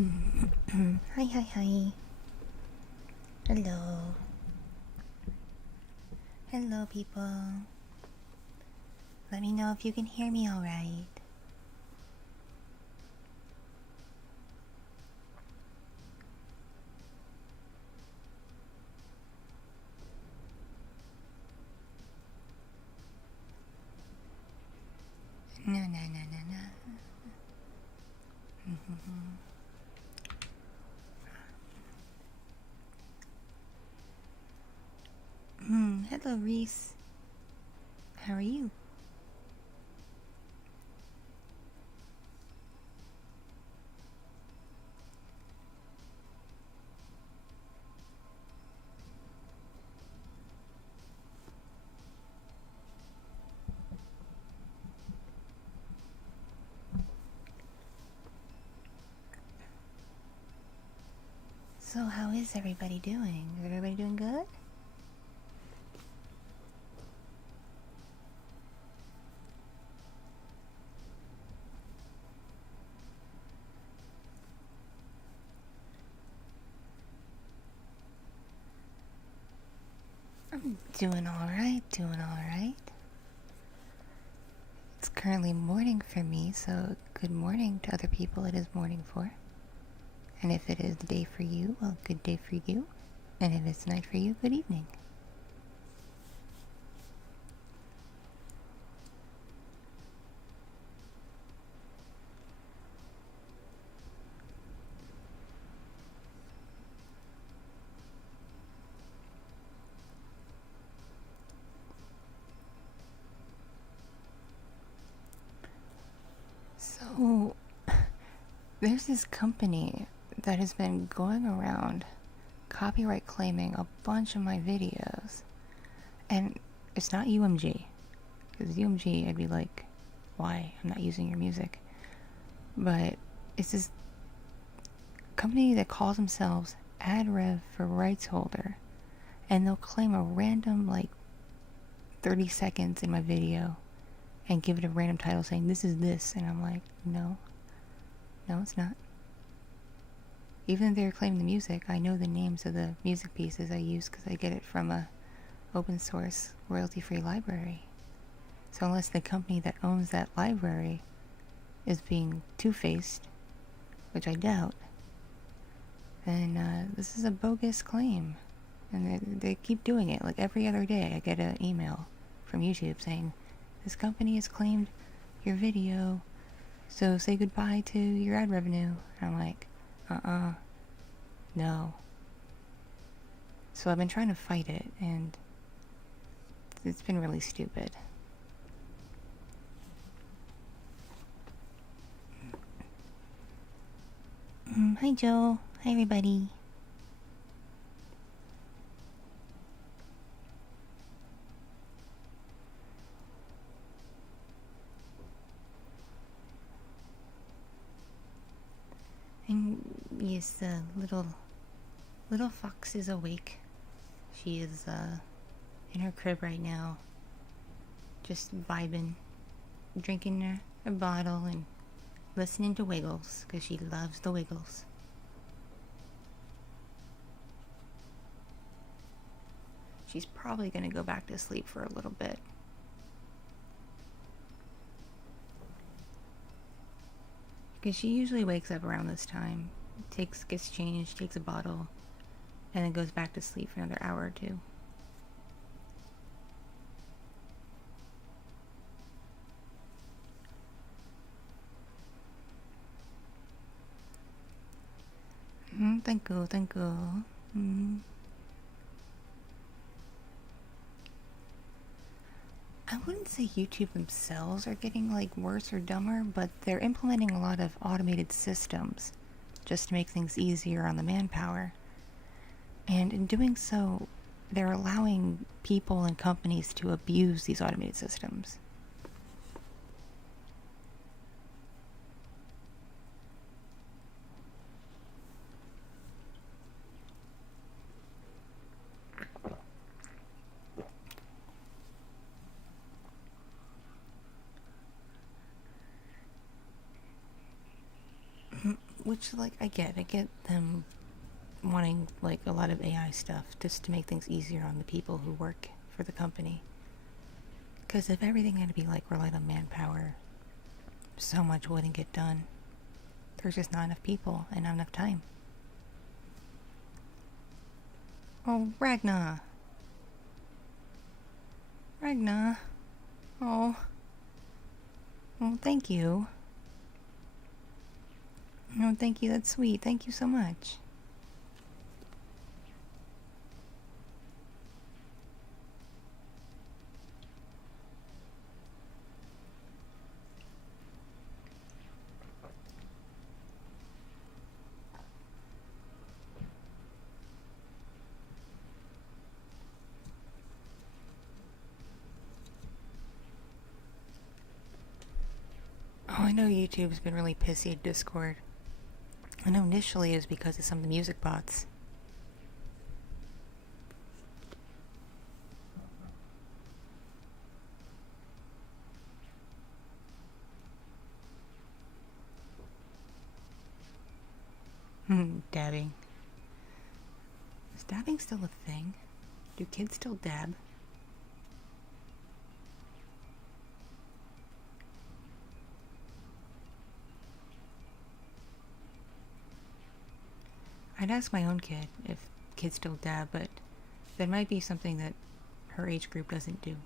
Hi, hi, hi. Hello. Hello, people. Let me know if you can hear me alright. No, no, no, no, no. Hello, Reese. How are you? So, how is everybody doing? Is everybody doing good? I'm doing alright, doing alright. It's currently morning for me, so good morning to other people it is morning for. And if it is the day for you, well, good day for you. And if it's night for you, good evening. So, there's this company that has been going around copyright claiming a bunch of my videos. And it's not UMG. Because UMG, I'd be like, why? I'm not using your music. But it's this company that calls themselves AdRev for rights holder. And they'll claim a random, 30 seconds in my video and give it a random title saying, this is this. And I'm like, no. No, it's not. Even if they're claiming the music, I know the names of the music pieces I use because I get it from a open source royalty-free library. So unless the company that owns that library is being two-faced, which I doubt, then this is a bogus claim. And they keep doing it. Like every other day I get an email from YouTube saying, this company has claimed your video, so say goodbye to your ad revenue. And I'm like, no. So I've been trying to fight it, and it's been really stupid. Hi, Joe. Hi, everybody. And yes, the little fox is awake. She is in her crib right now, just vibing, drinking her bottle and listening to Wiggles because she loves the Wiggles. She's probably gonna go back to sleep for a little bit. Because she usually wakes up around this time, gets changed, takes a bottle, and then goes back to sleep for another hour or two. Thank you, thank you. I wouldn't say YouTube themselves are getting worse or dumber, but they're implementing a lot of automated systems just to make things easier on the manpower. And in doing so, they're allowing people and companies to abuse these automated systems. Which, like, I get them wanting, like, a lot of AI stuff just to make things easier on the people who work for the company. Because if everything had to be, like, relied on manpower, so much wouldn't get done. There's just not enough people and not enough time. Oh, Ragnar! Ragnar! Oh. Oh, thank you. Oh, thank you, that's sweet. Thank you so much. Oh, I know YouTube's been really pissy at Discord. I know initially it was because of some of the music bots. Dabbing. Is dabbing still a thing? Do kids still dab? I'd ask my own kid if kids still dab, but that might be something that her age group doesn't do.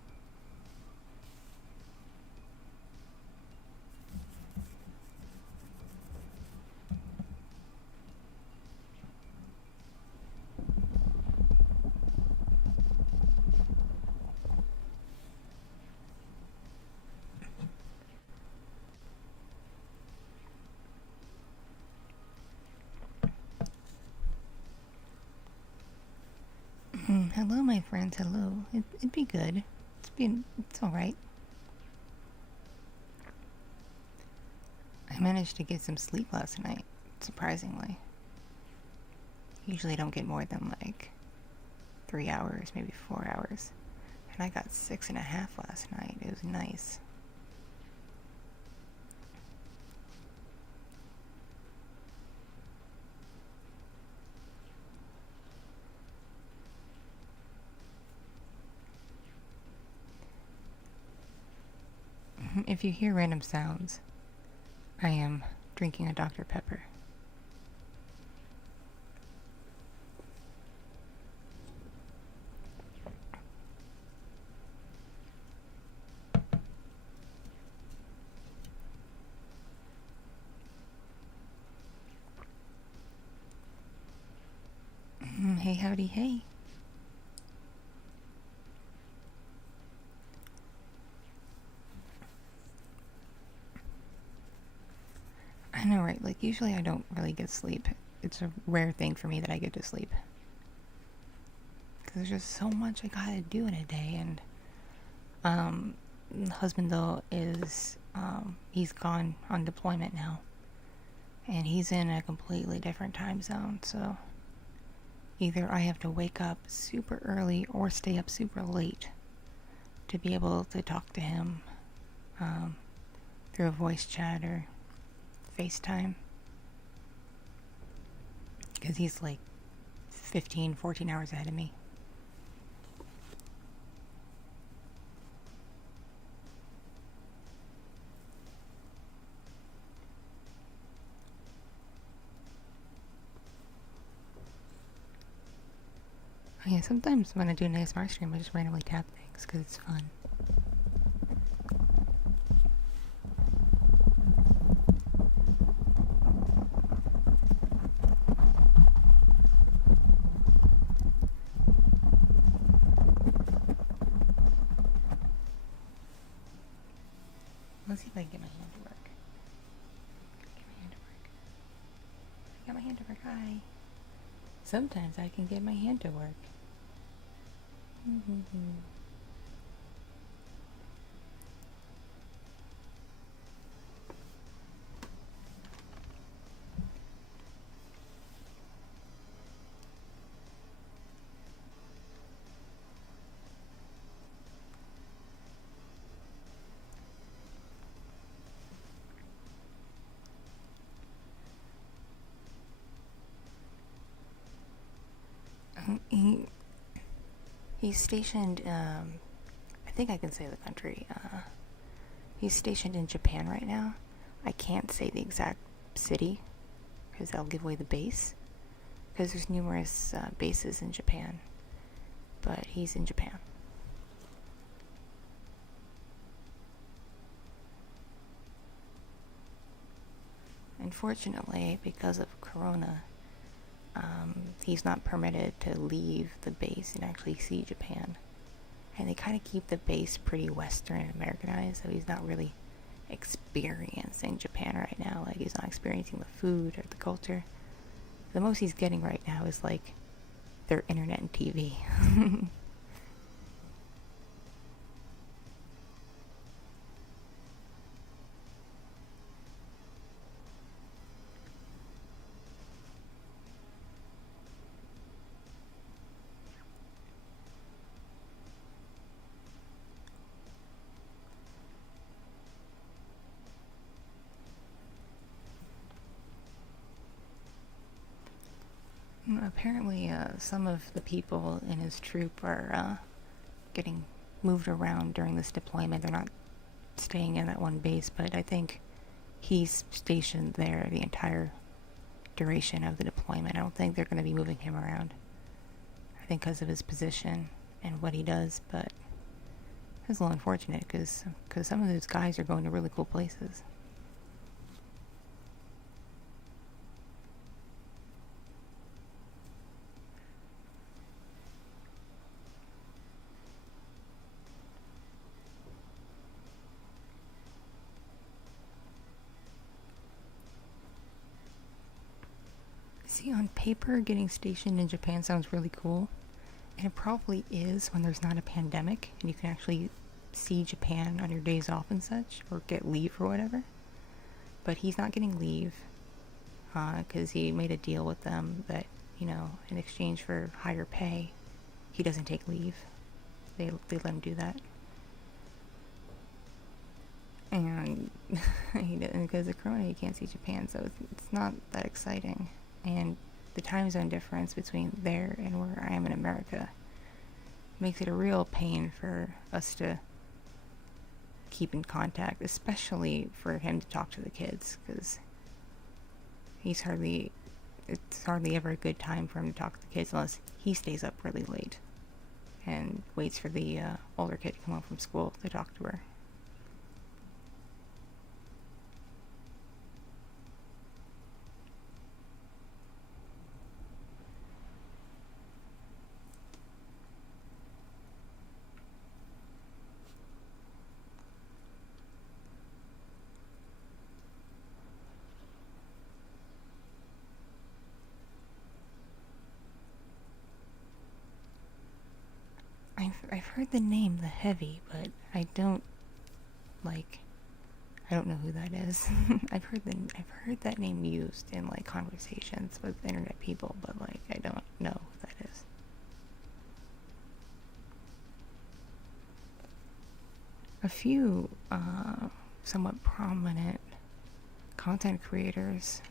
Hello, my friends. Hello. It'd be good. It's all right. I managed to get some sleep last night, surprisingly. Usually I don't get more than like 3 hours, maybe 4 hours. And I got 6.5 last night. It was nice. If you hear random sounds, I am drinking a Dr. Pepper. Hey, howdy, hey. I know, right? Like, usually I don't really get sleep. It's a rare thing for me that I get to sleep. Because there's just so much I gotta do in a day, and, husband, though, is, he's gone on deployment now. And he's in a completely different time zone, so either I have to wake up super early or stay up super late to be able to talk to him through a voice chat or FaceTime. Because he's like 15, 14 hours ahead of me. Oh yeah, sometimes when I do an ASMR stream, I just randomly tap things because it's fun. Let's see if I can get my hand to work. Get my hand to work. I got my hand to work. Hi. Sometimes I can get my hand to work. He he's stationed. I think I can say the country. He's stationed in Japan right now. I can't say the exact city because that'll give away the base. Because there's numerous bases in Japan, but he's in Japan. Unfortunately, because of Corona, he's not permitted to leave the base and actually see Japan. And they kind of keep the base pretty Western and Americanized, so he's not really experiencing Japan right now. Like, he's not experiencing the food or the culture. The most he's getting right now is, like, their internet and TV. Apparently, some of the people in his troop are getting moved around during this deployment. They're not staying in that one base, but I think he's stationed there the entire duration of the deployment. I don't think they're going to be moving him around. I think because of his position and what he does, but it's a little unfortunate because some of those guys are going to really cool places. See, on paper, getting stationed in Japan sounds really cool. And it probably is when there's not a pandemic and you can actually see Japan on your days off and such, or get leave or whatever. But he's not getting leave because he made a deal with them that, in exchange for higher pay, he doesn't take leave. They let him do that. And because of Corona, he can't see Japan, so it's not that exciting. And the time zone difference between there and where I am in America makes it a real pain for us to keep in contact, especially for him to talk to the kids, because it's hardly ever a good time for him to talk to the kids unless he stays up really late and waits for the older kid to come home from school to talk to her. I've heard the name The Heavy, but I don't know who that is. I've heard that name used in like conversations with internet people, but like I don't know who that is. A few somewhat prominent content creators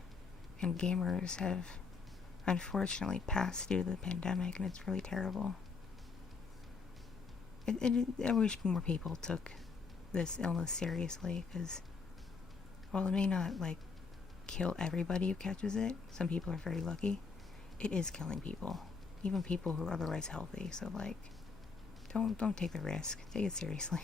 and gamers have unfortunately passed due to the pandemic, and it's really terrible. I wish more people took this illness seriously, because while it may not like kill everybody who catches it, some people are very lucky, it is killing people, even people who are otherwise healthy. So like, don't take the risk. Take it seriously.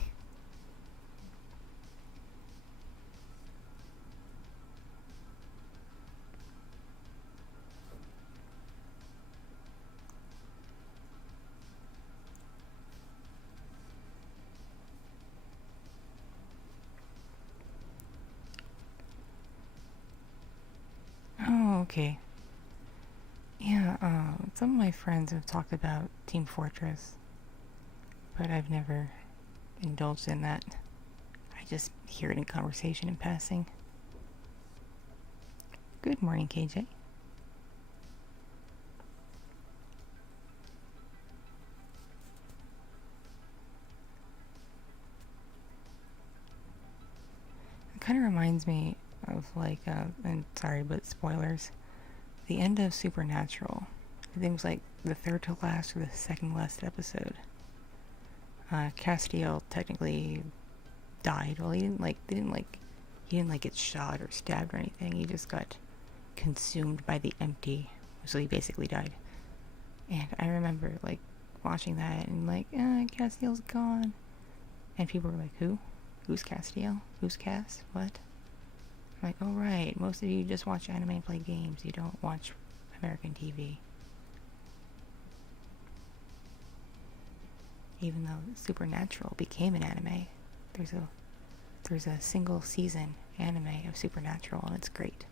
Oh, okay. Yeah, some of my friends have talked about Team Fortress, but I've never indulged in that. I just hear it in conversation in passing. Good morning, KJ. It kind of reminds me of and sorry, but spoilers. The end of Supernatural. I think it was like the third to last or the second last episode. Castiel technically died. Well, he didn't get shot or stabbed or anything. He just got consumed by the empty, so he basically died. And I remember like watching that and like, Castiel's gone, and people were like, who's Castiel? Who's Cass? What? I'm like, oh right, most of you just watch anime and play games. You don't watch American TV. Even though Supernatural became an anime, there's a single season anime of Supernatural, and it's great.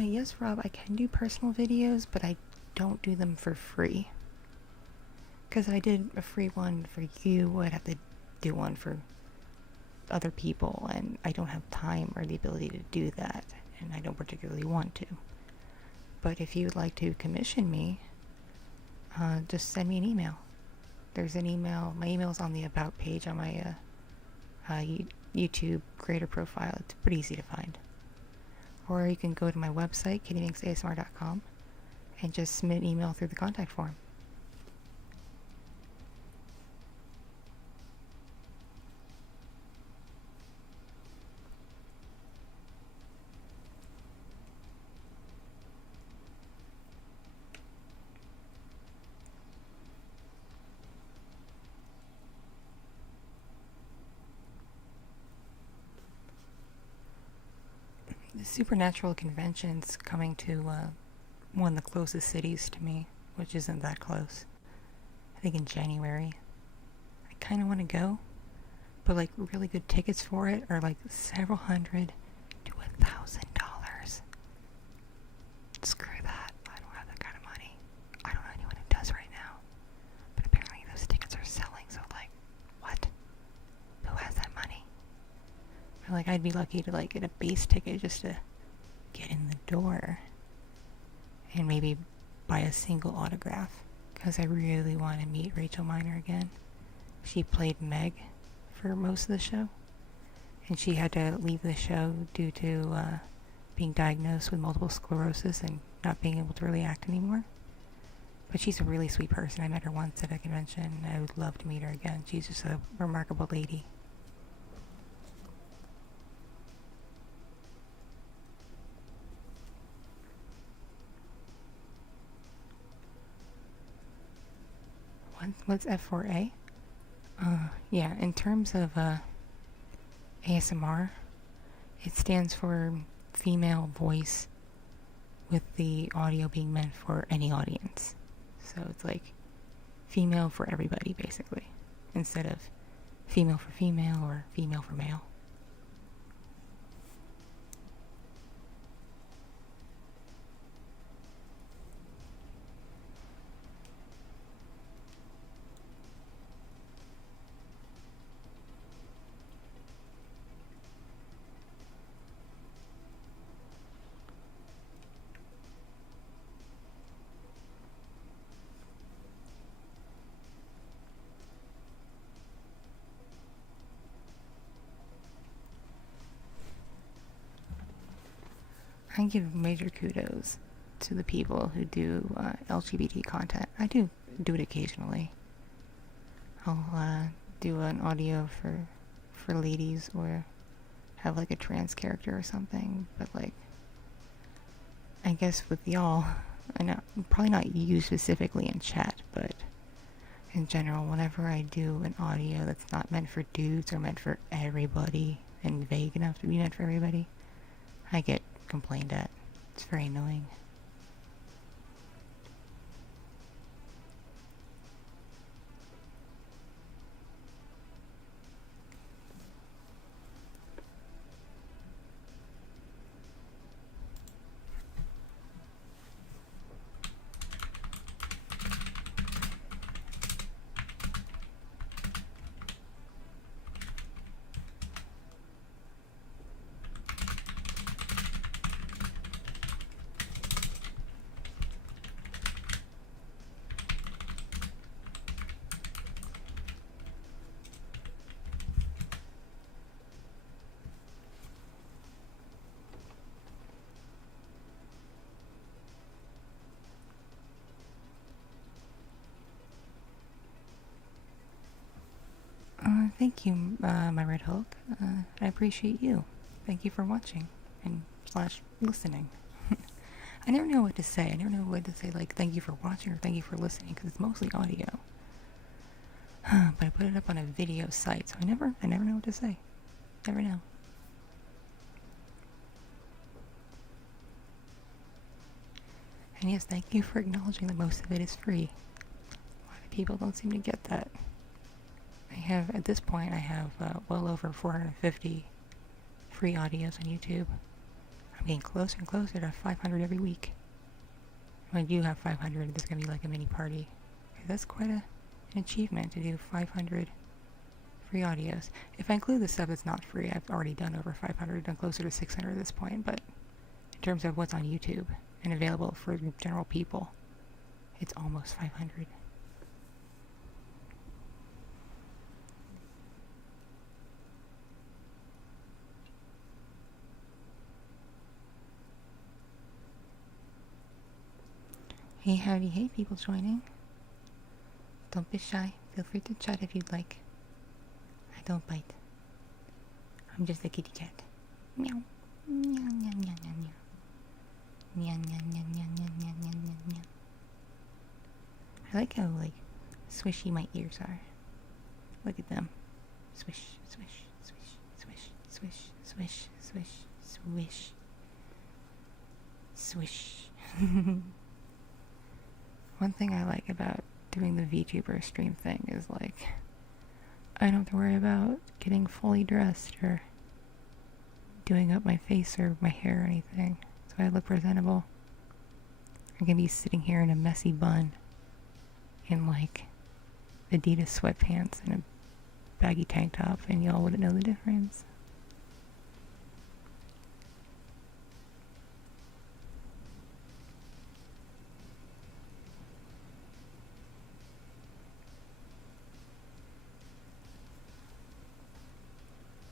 Yes, Rob, I can do personal videos, but I don't do them for free. Because I did a free one for you, I'd have to do one for other people, and I don't have time or the ability to do that, and I don't particularly want to. But if you'd like to commission me, just send me an email. There's an email, my email's on the About page on my YouTube creator profile. It's pretty easy to find. Or you can go to my website, kittyminxasmr.com, and just submit an email through the contact form. The Supernatural convention's coming to one of the closest cities to me, which isn't that close. I think in January. I kind of want to go, but like really good tickets for it are like several $100 to $1,000. Screw that. I don't have that kind of money. I don't know anyone who does right now. But apparently those tickets are selling, so like, what? Who has that money? Like, I'd be lucky to like get a base ticket just to get in the door and maybe buy a single autograph, because I really want to meet Rachel Miner again. She played Meg for most of the show, and she had to leave the show due to being diagnosed with multiple sclerosis and not being able to really act anymore. But she's a really sweet person. I met her once at a convention. I would love to meet her again. She's just a remarkable lady. What's F4A? Yeah, in terms of ASMR, it stands for female voice with the audio being meant for any audience. So it's like female for everybody, basically, instead of female for female or female for male. I give major kudos to the people who do LGBT content. I do it occasionally. I'll do an audio for ladies, or have like a trans character or something. But like, I guess with y'all, I know probably not you specifically in chat, but in general, whenever I do an audio that's not meant for dudes or meant for everybody and vague enough to be meant for everybody, I get complained at. It's very annoying. thank you, my Red Hulk. I appreciate you. Thank you for watching and slash listening. I never know what to say. I never know what to say, like, thank you for watching or thank you for listening, because it's mostly audio. But I put it up on a video site, so I never know what to say. Never know. And yes, thank you for acknowledging that most of it is free. A lot of people don't seem to get that. At this point, I have well over 450 free audios on YouTube. I'm getting closer and closer to 500 every week. When I do have 500, there's going to be like a mini party. That's quite an achievement to do 500 free audios. If I include the stuff that's not free, I've already done over 500, done closer to 600 at this point, but in terms of what's on YouTube and available for general people, it's almost 500. Hey, howdy, hey, people joining. Don't be shy. Feel free to chat if you'd like. I don't bite. I'm just a kitty cat. Meow. Meow, meow, meow, meow, meow. Meow, meow, meow, meow, meow, meow, meow, meow, meow. I like how, like, swishy my ears are. Look at them. Swish, swish, swish, swish, swish, swish, swish, swish. Swish. One thing I like about doing the VTuber stream thing is, like, I don't have to worry about getting fully dressed or doing up my face or my hair or anything, so I look presentable. I can be sitting here in a messy bun in, like, Adidas sweatpants and a baggy tank top, and y'all wouldn't know the difference.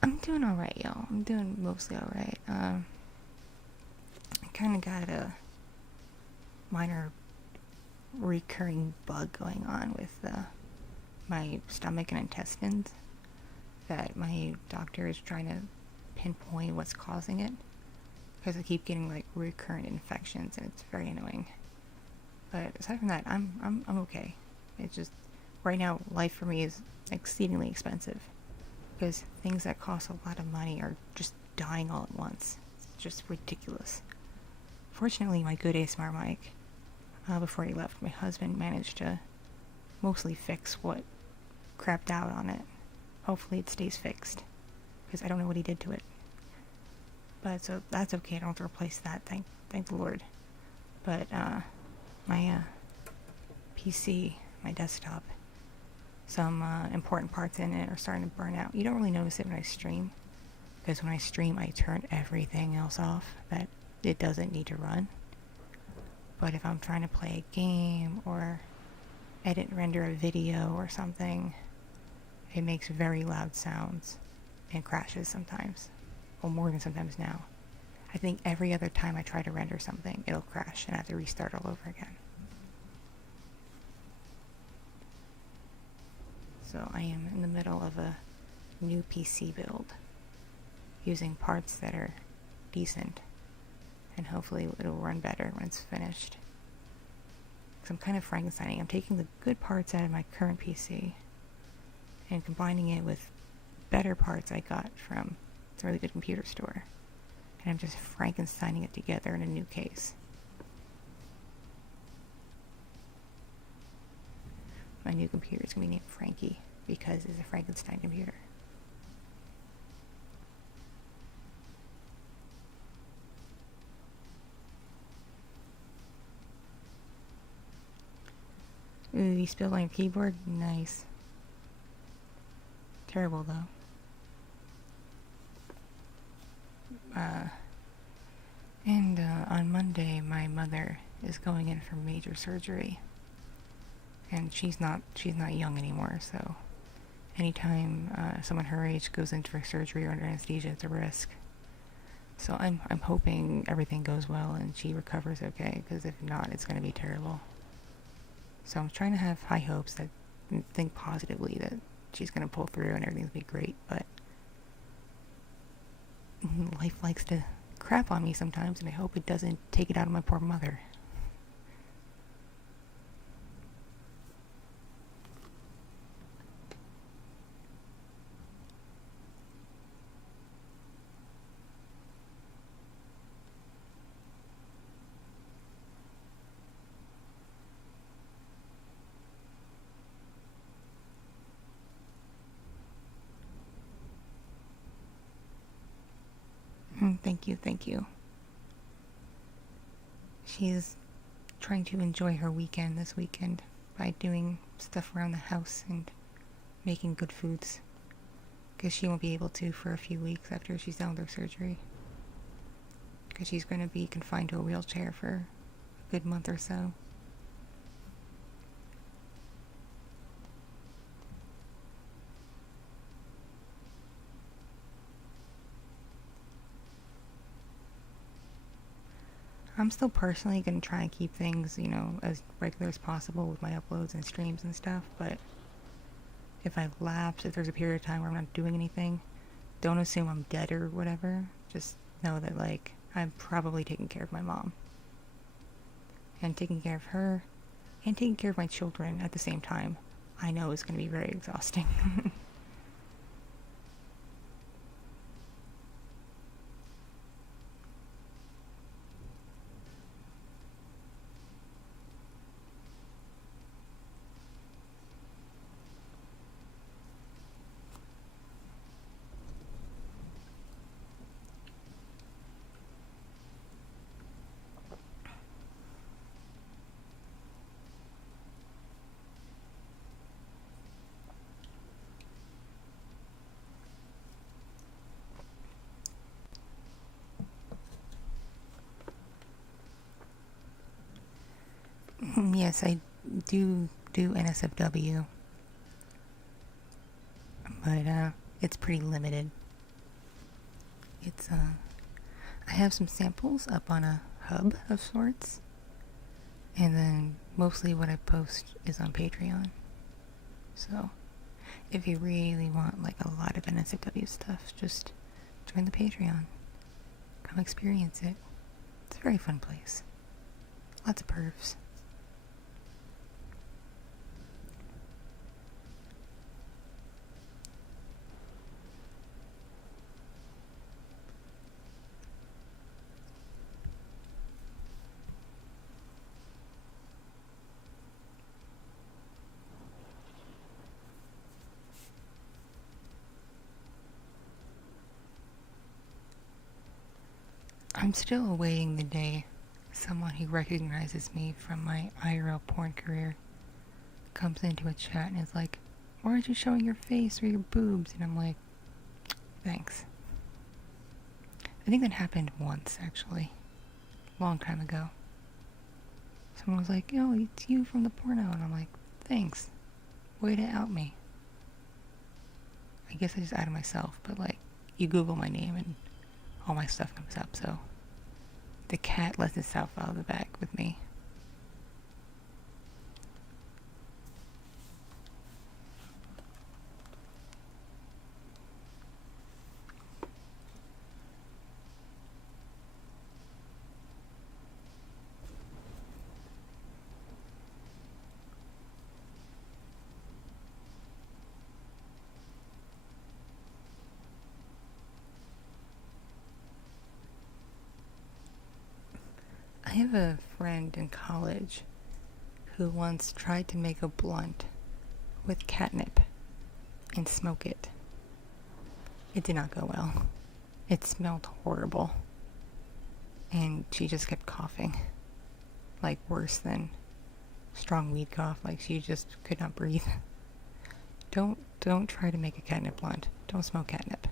I'm doing alright, y'all. I'm doing mostly alright. I kind of got a minor recurring bug going on with my stomach and intestines that my doctor is trying to pinpoint what's causing it, because I keep getting, like, recurrent infections and it's very annoying. But aside from that, I'm okay. It's just, right now, life for me is exceedingly expensive, because things that cost a lot of money are just dying all at once. It's just ridiculous. Fortunately, my good ASMR mic, before he left, my husband managed to mostly fix what crapped out on it. Hopefully it stays fixed, because I don't know what he did to it. But so that's okay, I don't have to replace that, thank the Lord. But my PC, my desktop, some important parts in it are starting to burn out. You don't really notice it when I stream, because when I stream I turn everything else off that it doesn't need to run. But if I'm trying to play a game or edit and render a video or something, it makes very loud sounds and crashes sometimes. Well, more than sometimes now. I think every other time I try to render something, it'll crash and I have to restart all over again. So I am in the middle of a new PC build, using parts that are decent, and hopefully it'll run better when it's finished. So I'm kind of Frankensteining. I'm taking the good parts out of my current PC and combining it with better parts I got from a really good computer store. And I'm just Frankensteining it together in a new case. My new computer is going to be named Frankie, because it's a Frankenstein computer. Ooh, you spilled on your keyboard? Nice. Terrible, though. And on Monday, my mother is going in for major surgery. And she's not young anymore, so anytime someone her age goes in for surgery or under anesthesia, it's a risk. So I'm hoping everything goes well and she recovers okay, because if not, it's going to be terrible. So I'm trying to have high hopes, that think positively that she's gonna pull through and everything's gonna be great, but life likes to crap on me sometimes, and I hope it doesn't take it out of my poor mother. Thank you, thank you. She's trying to enjoy her weekend this weekend by doing stuff around the house and making good foods. Because she won't be able to for a few weeks after she's done with her surgery. Because she's going to be confined to a wheelchair for a good month or so. I'm still personally going to try and keep things, as regular as possible with my uploads and streams and stuff, but if I lapse, if there's a period of time where I'm not doing anything, don't assume I'm dead or whatever. Just know that, I'm probably taking care of my mom. And taking care of her, and taking care of my children at the same time, I know is going to be very exhausting. Yes, I do NSFW, but it's pretty limited. I have some samples up on a hub of sorts, and then mostly what I post is on Patreon. So, if you really want a lot of NSFW stuff, just join the Patreon. Come experience it. It's a very fun place. Lots of pervs. I'm still awaiting the day someone who recognizes me from my IRL porn career comes into a chat and is like, "Why aren't you showing your face or your boobs?" And I'm like, "Thanks." I think that happened once, actually. A long time ago. Someone was like, "Oh, it's you from the porno." And I'm like, "Thanks. Way to out me." I guess I just outed myself, but you Google my name and all my stuff comes up, so the cat lets itself out of the bag with me. I have a friend in college who once tried to make a blunt with catnip and smoke it. It did not go well. It smelled horrible. And she just kept coughing. Worse than strong weed cough. She just could not breathe. Don't try to make a catnip blunt. Don't smoke catnip.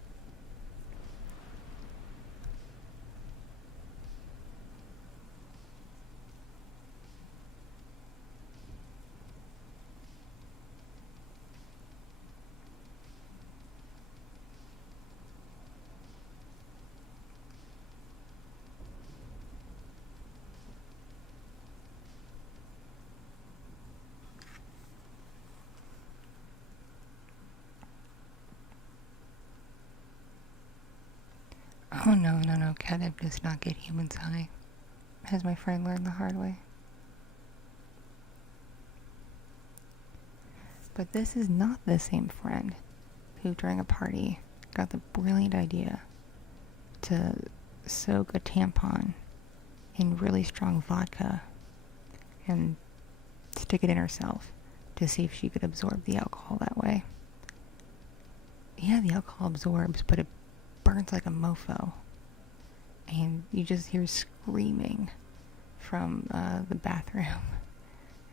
Oh no, no, no, catnip does not get humans high, as my friend learned the hard way. But this is not the same friend who, during a party, got the brilliant idea to soak a tampon in really strong vodka and stick it in herself to see if she could absorb the alcohol that way. Yeah, the alcohol absorbs, but it burns like a mofo. And you just hear screaming from the bathroom.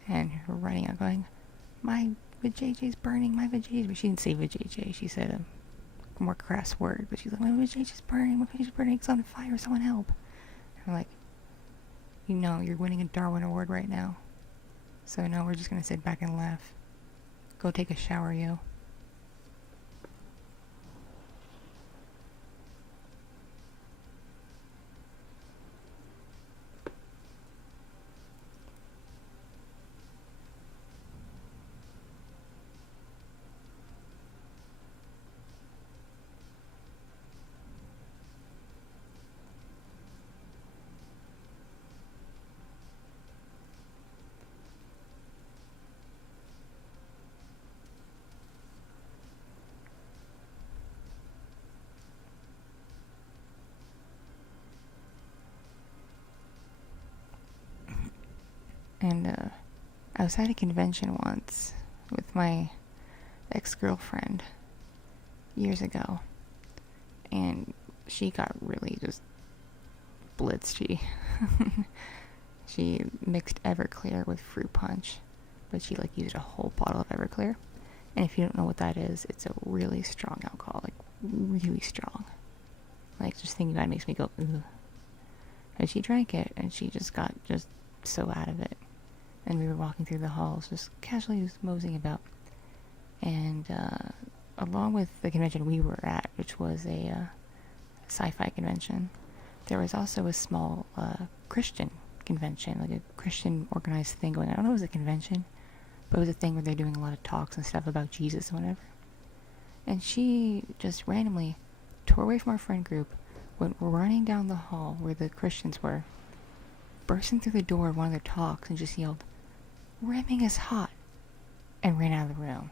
And her running out going, my vajayjay's burning, my vajayjay. But she didn't say vajayjay, she said a more crass word. But she's like, my vajayjay's burning, my vajayjay's burning, it's on fire, someone help. And I'm like, you know, you're winning a Darwin Award right now. So no, we're just gonna sit back and laugh. Go take a shower, yo. And I was at a convention once with my ex-girlfriend years ago, and she got really just blitzed. She mixed Everclear with fruit punch, but she like used a whole bottle of Everclear. And if you don't know what that is, it's a really strong alcohol, like really strong. Like just thinking about it makes me go ugh. And she drank it, and she just got just so out of it. And we were walking through the halls, just casually just moseying about. And along with the convention we were at, which was a sci-fi convention, there was also a small Christian convention, like a Christian organized thing going on. I don't know if it was a convention, but it was a thing where they're doing a lot of talks and stuff about Jesus and whatever. And she just randomly tore away from our friend group, went running down the hall where the Christians were, bursting through the door of one of their talks and just yelled, "Remming is hot," and ran out of the room.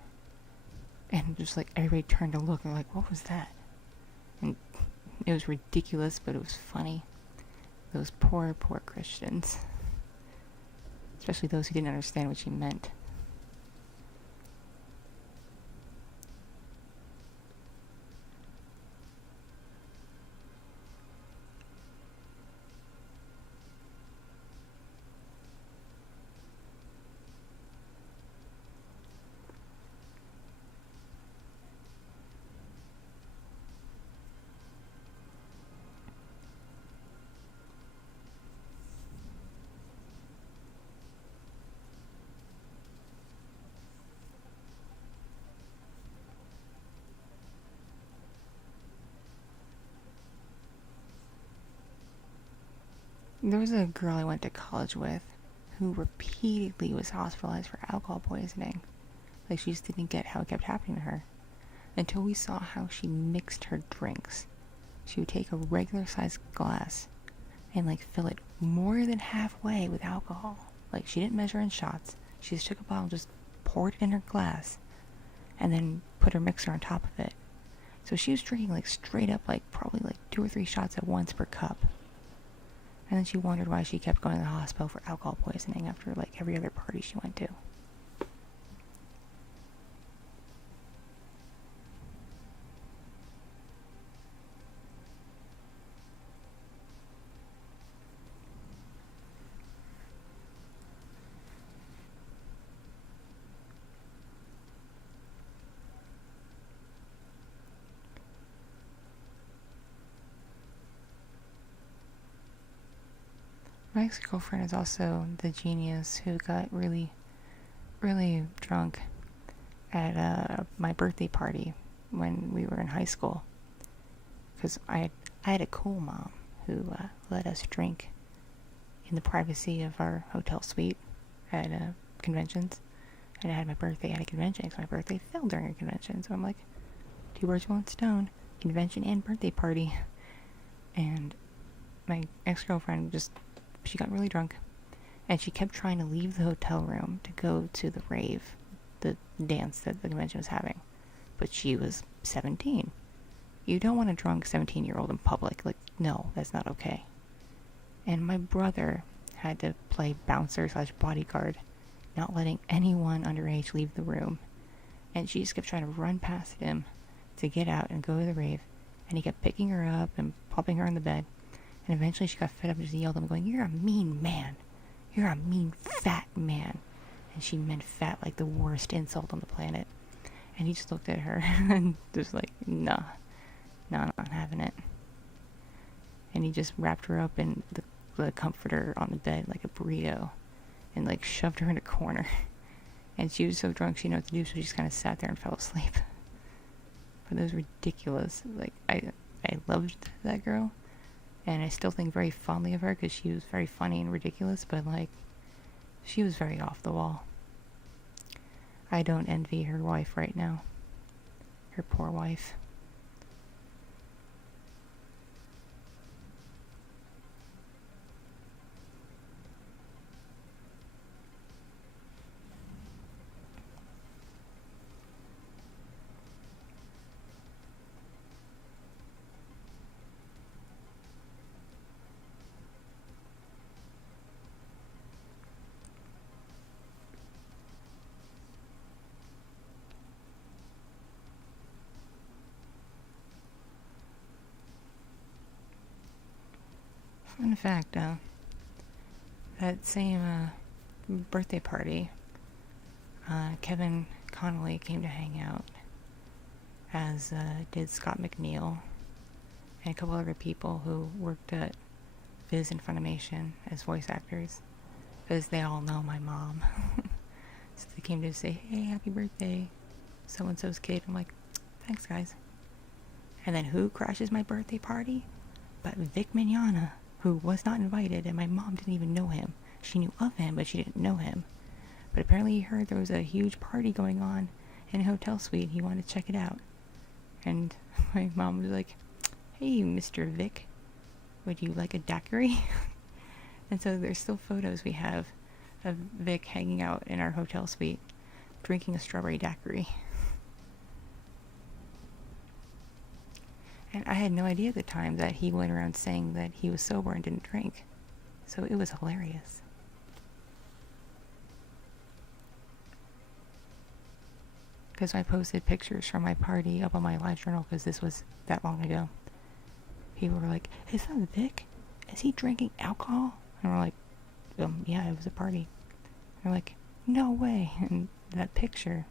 And just like everybody turned to look and like, what was that? And it was ridiculous, but it was funny. Those poor, poor Christians. Especially those who didn't understand what she meant. There was a girl I went to college with who repeatedly was hospitalized for alcohol poisoning. Like, she just didn't get how it kept happening to her. Until we saw how she mixed her drinks. She would take a regular sized glass and like fill it more than halfway with alcohol. Like, she didn't measure in shots. She just took a bottle, just poured it in her glass, and then put her mixer on top of it. So she was drinking like straight up, like probably like 2 or 3 shots at once per cup. And then she wondered why she kept going to the hospital for alcohol poisoning after like every other party she went to. My ex-girlfriend is also the genius who got really, really drunk at my birthday party when we were in high school. Because I had a cool mom who let us drink in the privacy of our hotel suite at conventions. And I had my birthday at a convention, because my birthday fell during a convention. So I'm like, 2 birds, 1 stone, convention and birthday party. And my ex-girlfriend she got really drunk, and she kept trying to leave the hotel room to go to the rave, the dance that the convention was having. But she was 17. You don't want a drunk 17-year-old in public. Like, no, that's not okay. And my brother had to play bouncer slash bodyguard, not letting anyone underage leave the room. And she just kept trying to run past him to get out and go to the rave. And he kept picking her up and popping her on the bed. And eventually she got fed up and just yelled at him, going, "You're a mean man. You're a mean fat man." And she meant fat like the worst insult on the planet. And he just looked at her and just like, nah, I'm not having it. And he just wrapped her up in the comforter on the bed like a burrito and like shoved her in a corner. And she was so drunk she didn't know what to do, so she just kind of sat there and fell asleep. But it was ridiculous. Like, I loved that girl, and I still think very fondly of her because she was very funny and ridiculous, but like, she was very off the wall. I don't envy her wife right now. Her poor wife. Fun fact, that same birthday party, Kevin Connolly came to hang out, as did Scott McNeil and a couple other people who worked at Viz and Funimation as voice actors, because they all know my mom. So they came to say, "Hey, happy birthday, so-and-so's kid." I'm like, "Thanks, guys." And then who crashes my birthday party? But Vic Mignogna, who was not invited, and my mom didn't even know him. She knew of him, but she didn't know him. But apparently he heard there was a huge party going on in a hotel suite. He wanted to check it out. And my mom was like, "Hey, Mr. Vic, would you like a daiquiri?" And so there's still photos we have of Vic hanging out in our hotel suite, drinking a strawberry daiquiri. And I had no idea at the time that he went around saying that he was sober and didn't drink. So it was hilarious. Because I posted pictures from my party up on my live journal because this was that long ago. People were like, "Is that Vic? Is he drinking alcohol?" And we're like, "Yeah, it was a party." And they're like, "No way." And that picture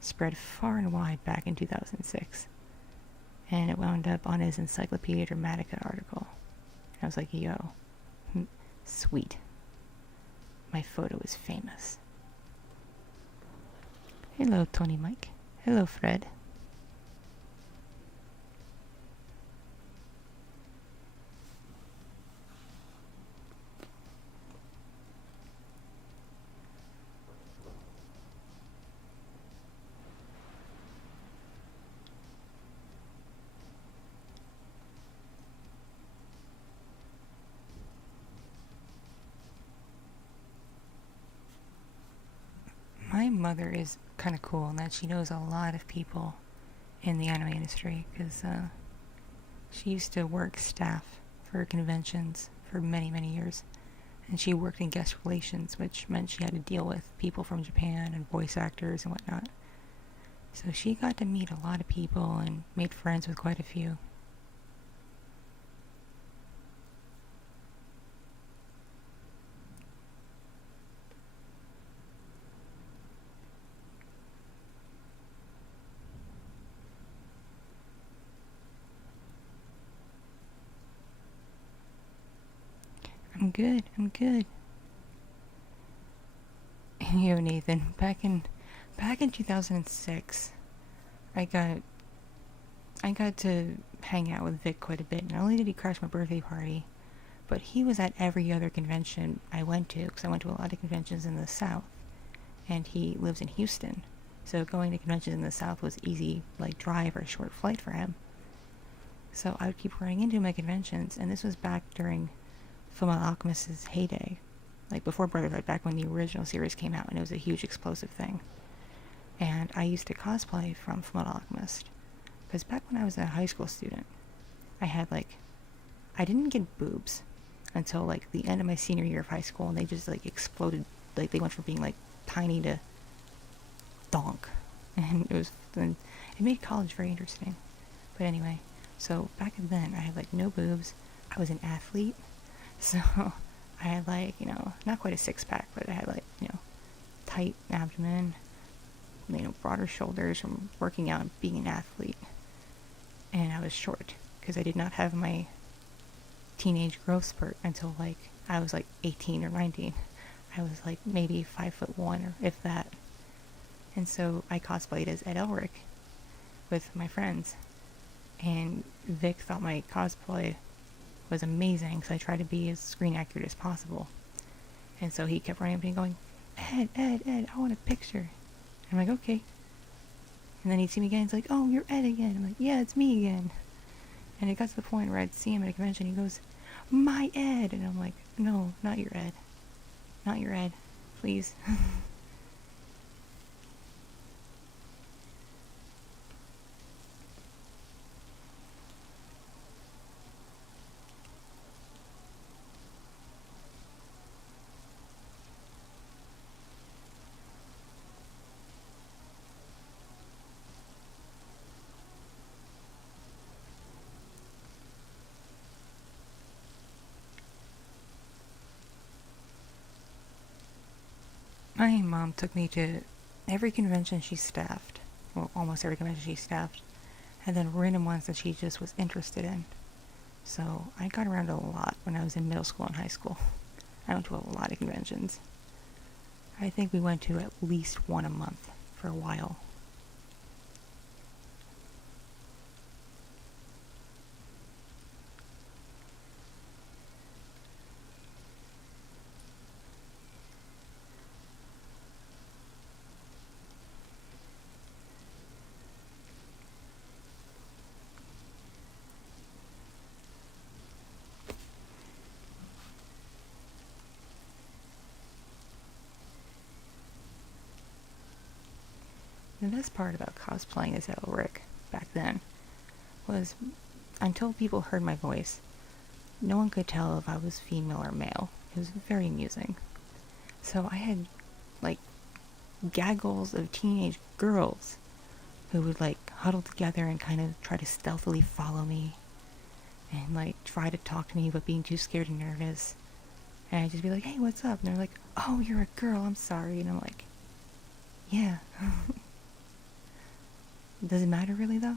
spread far and wide back in 2006. And it wound up on his Encyclopedia Dramatica article. And I was like, yo, sweet. My photo is famous. Hello, Tony Mike. Hello, Fred. My mother is kind of cool in that she knows a lot of people in the anime industry because she used to work staff for conventions for many, many years. And she worked in guest relations, which meant she had to deal with people from Japan and voice actors and whatnot. So she got to meet a lot of people and made friends with quite a few. I'm good. Yo, Nathan, back in 2006, I got to hang out with Vic quite a bit. Not only did he crash my birthday party, but he was at every other convention I went to, because I went to a lot of conventions in the South, and he lives in Houston. So going to conventions in the South was easy, like drive or short flight for him. So I would keep running into my conventions, and this was back during Fullmetal Alchemist's heyday, like before Brotherhood, back when the original series came out, and it was a huge explosive thing. And I used to cosplay from Fullmetal Alchemist, because back when I was a high school student, I had I didn't get boobs until like the end of my senior year of high school, and they just like exploded. Like they went from being like tiny to donk, and it made college very interesting. But anyway, so back then I had like no boobs. I was an athlete, so I had not quite a six pack, but I had tight abdomen, broader shoulders from working out and being an athlete. And I was short because I did not have my teenage growth spurt until I was 18 or 19. I was maybe 5'1" or if that. And so I cosplayed as Ed Elric with my friends. And Vic thought my cosplay was amazing, so I tried to be as screen accurate as possible. And so he kept running up to me going, Ed, I want a picture. And I'm like, okay. And then he'd see me again, he's like, oh, you're Ed again. I'm like, yeah, it's me again. And it got to the point where I'd see him at a convention, he goes, my Ed! And I'm like, no, not your Ed. Not your Ed. Please. My mom took me to every convention she staffed, well, almost every convention she staffed, and then random ones that she just was interested in. So I got around a lot when I was in middle school and high school. I went to a lot of conventions. I think we went to at least one a month for a while. The best part about cosplaying as Elric back then was until people heard my voice, no one could tell if I was female or male. It was very amusing. So I had gaggles of teenage girls who would huddle together and kind of try to stealthily follow me and try to talk to me but being too scared and nervous. And I'd just be like, hey, what's up? And they're like, oh, you're a girl, I'm sorry. And I'm like, yeah. Does it matter really though?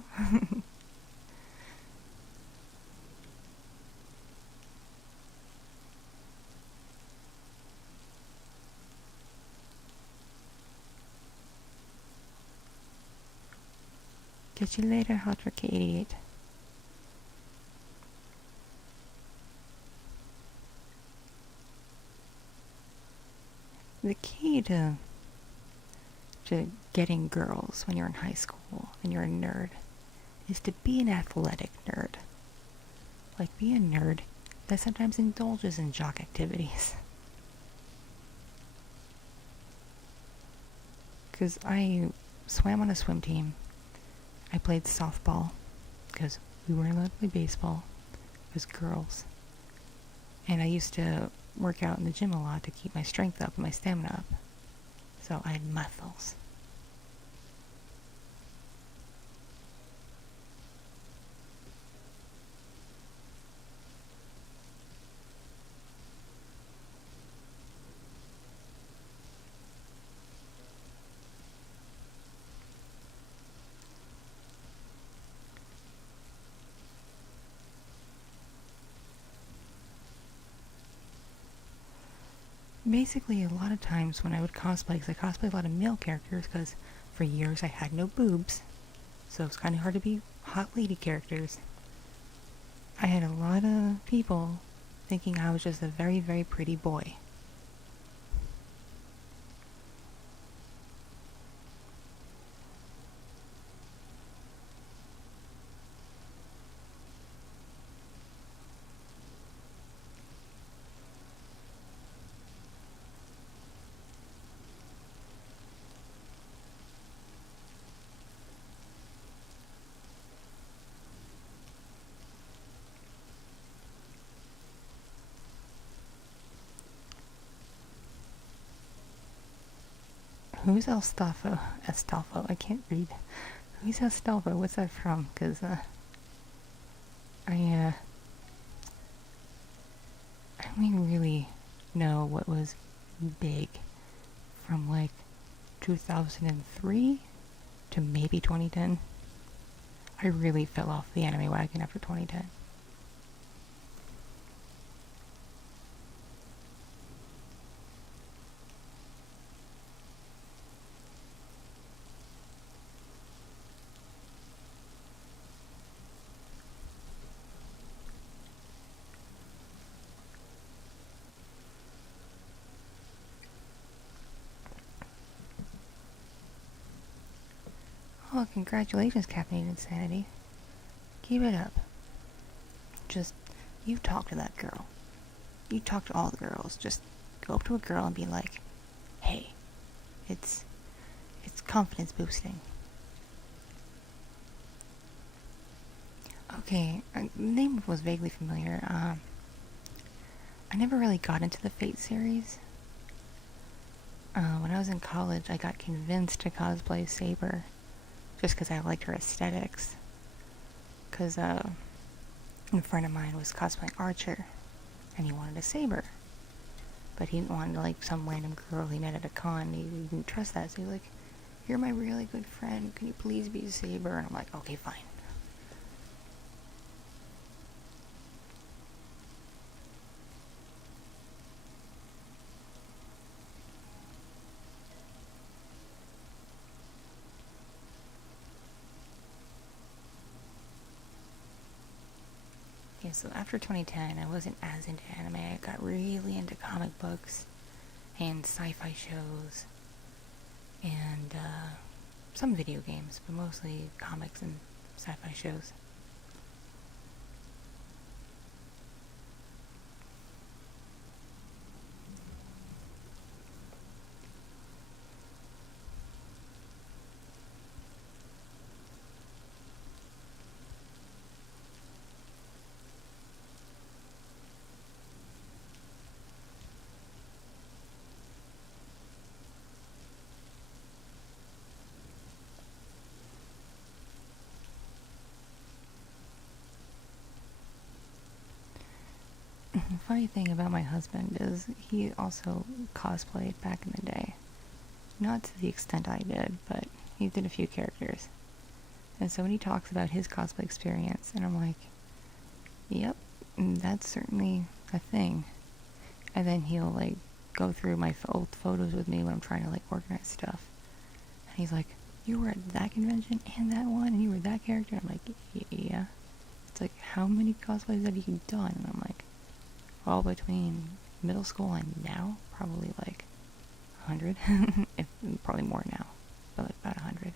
Catch you later, Hot Rock 88. The key to getting girls when you're in high school and you're a nerd is to be an athletic nerd. Be a nerd that sometimes indulges in jock activities. Because I swam on a swim team. I played softball because we weren't allowed to play baseball. It was girls. And I used to work out in the gym a lot to keep my strength up and my stamina up. So I had muscles. Basically, a lot of times when I would cosplay, because I cosplay a lot of male characters, because for years I had no boobs, so it's kind of hard to be hot lady characters. I had a lot of people thinking I was just a very, very pretty boy. Who's Astolfo? Astolfo, I can't read. Who's Astolfo? What's that from? Because, I only really know what was big from, like, 2003 to maybe 2010. I really fell off the anime wagon after 2010. Oh, congratulations, Caffeinated Insanity. Keep it up. Just, you talk to that girl. You talk to all the girls. Just go up to a girl and be like, hey, it's confidence boosting. Okay, the name was vaguely familiar. I never really got into the Fate series. When I was in college, I got convinced to cosplay Saber just because I liked her aesthetics. Because a friend of mine was cosplaying Archer, and he wanted a Saber. But he didn't want like some random girl he met at a con. He didn't trust that, so he was like, you're my really good friend, can you please be a Saber? And I'm like, okay, fine. Yeah, so after 2010, I wasn't as into anime. I got really into comic books and sci-fi shows and some video games, but mostly comics and sci-fi shows. The funny thing about my husband is he also cosplayed back in the day. Not to the extent I did, but he did a few characters. And so when he talks about his cosplay experience, and I'm like, yep, that's certainly a thing. And then he'll like go through my old photos with me when I'm trying to like organize stuff. And he's like, you were at that convention and that one, and you were that character? And I'm like, yeah. It's like, how many cosplays have you done? And I'm like, well, between middle school and now, probably like 100. If, probably more now, but like about 100.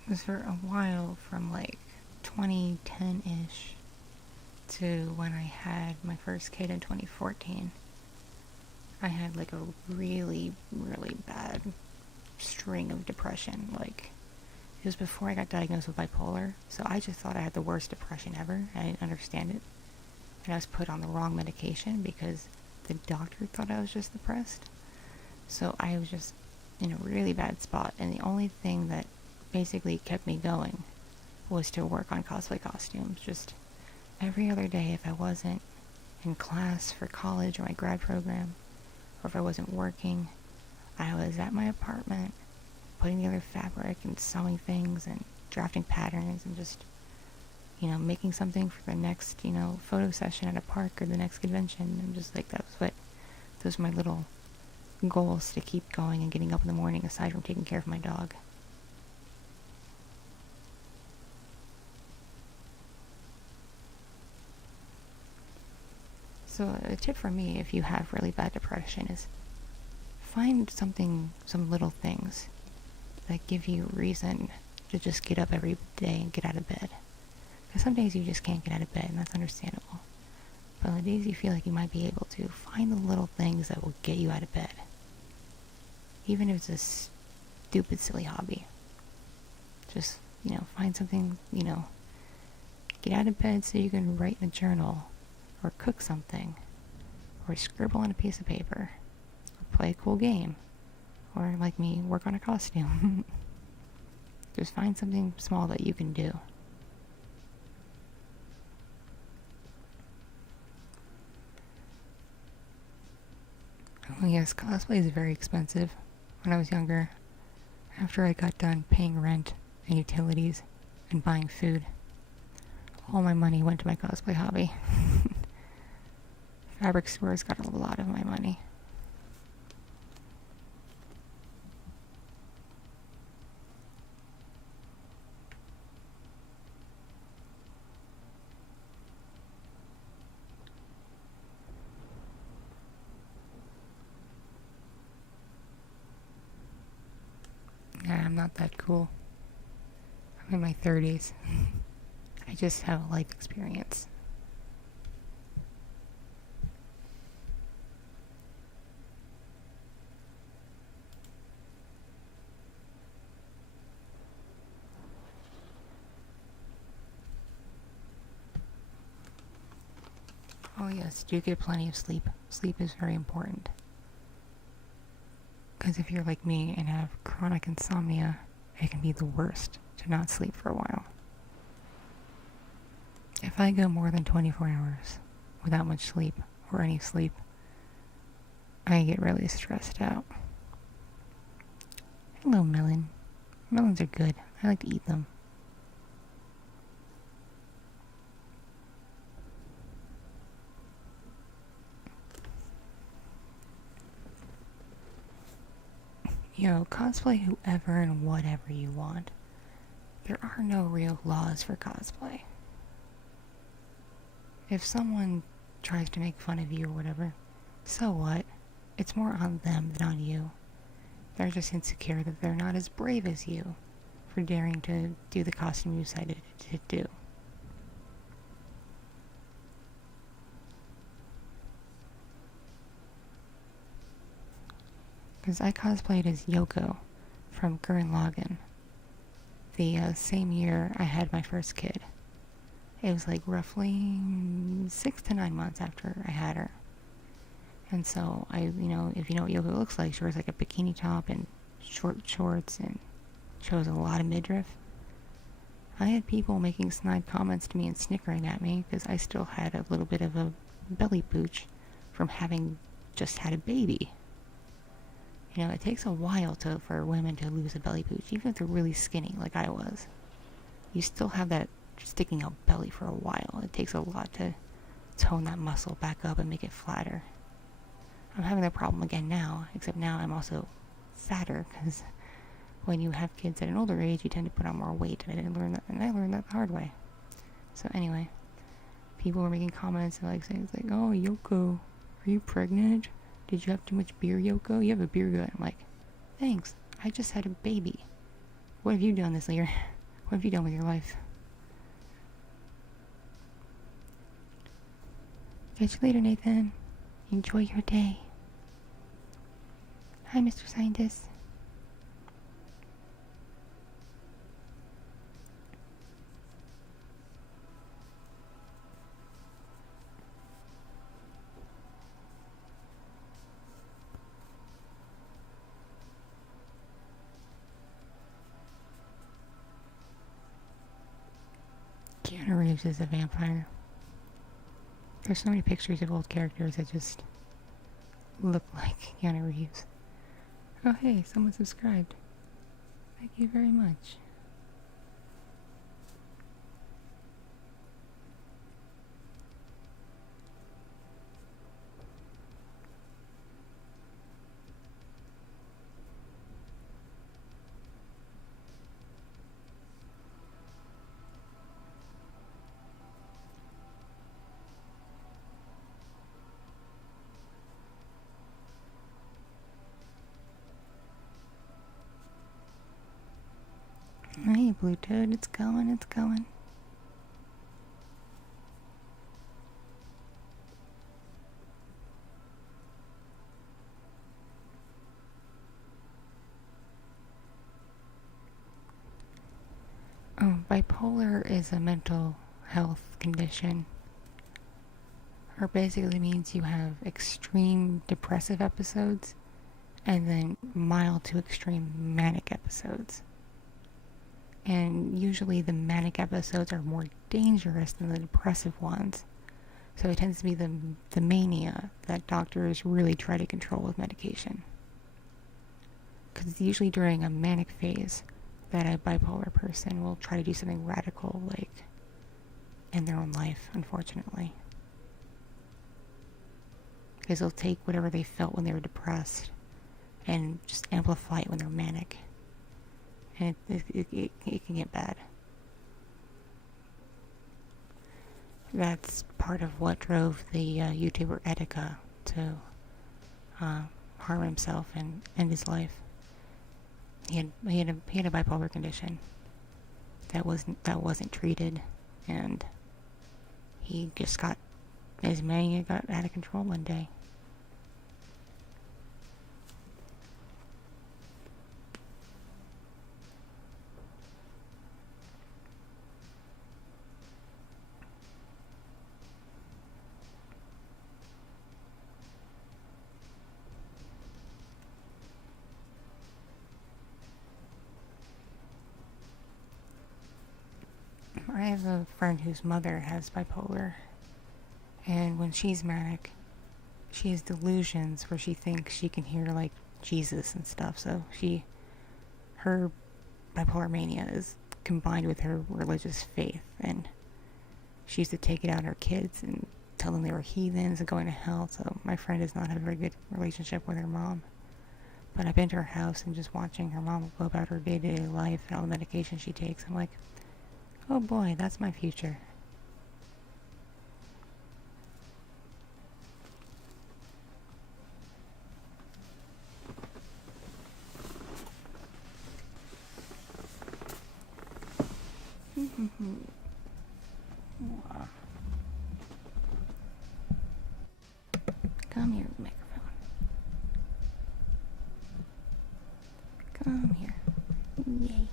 It was for a while, from like 2010-ish to when I had my first kid in 2014. I had like a really, really bad string of depression. Like, it was before I got diagnosed with bipolar, so I just thought I had the worst depression ever. I didn't understand it. And I was put on the wrong medication because the doctor thought I was just depressed. So I was just in a really bad spot, and the only thing that basically kept me going was to work on cosplay costumes. Just every other day, if I wasn't in class for college or my grad program, or if I wasn't working, I was at my apartment putting together fabric and sewing things and drafting patterns and just, making something for the next, photo session at a park or the next convention. And just like, those were my little goals to keep going and getting up in the morning, aside from taking care of my dog. So a tip from me, if you have really bad depression, is find some little things that give you reason to just get up every day and get out of bed. Because some days you just can't get out of bed, and that's understandable. But on the days you feel like you might be able to, find the little things that will get you out of bed. Even if it's a stupid, silly hobby. Just, find something, get out of bed so you can write in a journal, or cook something, or scribble on a piece of paper, or play a cool game, or, like me, work on a costume. Just find something small that you can do. Oh yes, cosplay is very expensive. When I was younger, after I got done paying rent and utilities and buying food, all my money went to my cosplay hobby. Fabric stores got a lot of my money. Nah, I'm not that cool. I'm in my 30s. I just have a life experience. Oh yes, do get plenty of sleep. Sleep is very important. Because if you're like me and have chronic insomnia, it can be the worst to not sleep for a while. If I go more than 24 hours without much sleep, or any sleep, I get really stressed out. Hello, melon. Melons are good. I like to eat them. Cosplay whoever and whatever you want. There are no real laws for cosplay. If someone tries to make fun of you or whatever, so what? It's more on them than on you. They're just insecure that they're not as brave as you for daring to do the costume you decided to do. Because I cosplayed as Yoko from Gurren Lagann the same year I had my first kid. It was like roughly 6 to 9 months after I had her. And so if you know what Yoko looks like, she wears like a bikini top and short shorts and shows a lot of midriff. I had people making snide comments to me and snickering at me because I still had a little bit of a belly pooch from having just had a baby. It takes a while for women to lose a belly pooch, even if they're really skinny like I was. You still have that sticking out belly for a while. It takes a lot to tone that muscle back up and make it flatter. I'm having that problem again now, except now I'm also fatter, because when you have kids at an older age, you tend to put on more weight, and I learned that the hard way. So anyway, people were making comments and saying, oh, Yoko, are you pregnant? Did you have too much beer, Yoko? You have a beer gut. I'm like, thanks, I just had a baby. What have you done this year? What have you done with your life? Catch you later, Nathan. Enjoy your day. Hi, Mr. Scientist. Keanu Reeves is a vampire. There's so many pictures of old characters that just look like Keanu Reeves. Oh hey, someone subscribed. Thank you very much. Hey, Blue Toad, it's going. bipolar is a mental health condition, or basically means you have extreme depressive episodes and then mild to extreme manic episodes. And usually the manic episodes are more dangerous than the depressive ones. So it tends to be the mania that doctors really try to control with medication. Because it's usually during a manic phase that a bipolar person will try to do something radical, like in their own life, unfortunately. Because they'll take whatever they felt when they were depressed and just amplify it when they're manic. And it can get bad. That's part of what drove the YouTuber Etika to harm himself and end his life. He had a bipolar condition that wasn't treated, and he just his mania got out of control one day. I have a friend whose mother has bipolar, and when she's manic, she has delusions where she thinks she can hear like Jesus and stuff. So her bipolar mania is combined with her religious faith, and she used to take it out on her kids and tell them they were heathens and going to hell. So my friend does not have a very good relationship with her mom. But I've been to her house and just watching her mom go about her day-to-day life and all the medication she takes, I'm like, oh boy, that's my future. Come here, microphone. Come here. Yay.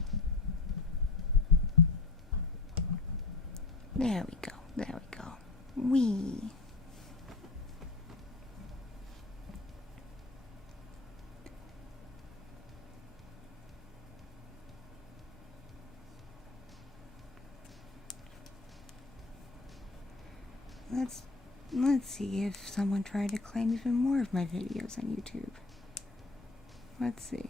There we go. There we go. Wee. Let's see if someone tried to claim even more of my videos on YouTube. Let's see.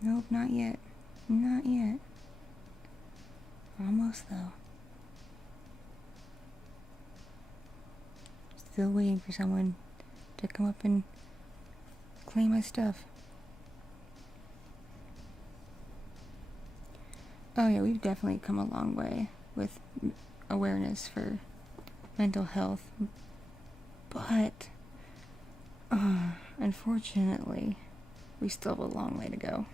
Nope, not yet. Not yet. Almost though. Still waiting for someone to come up and claim my stuff. Oh yeah, we've definitely come a long way with awareness for mental health. But, unfortunately, we still have a long way to go.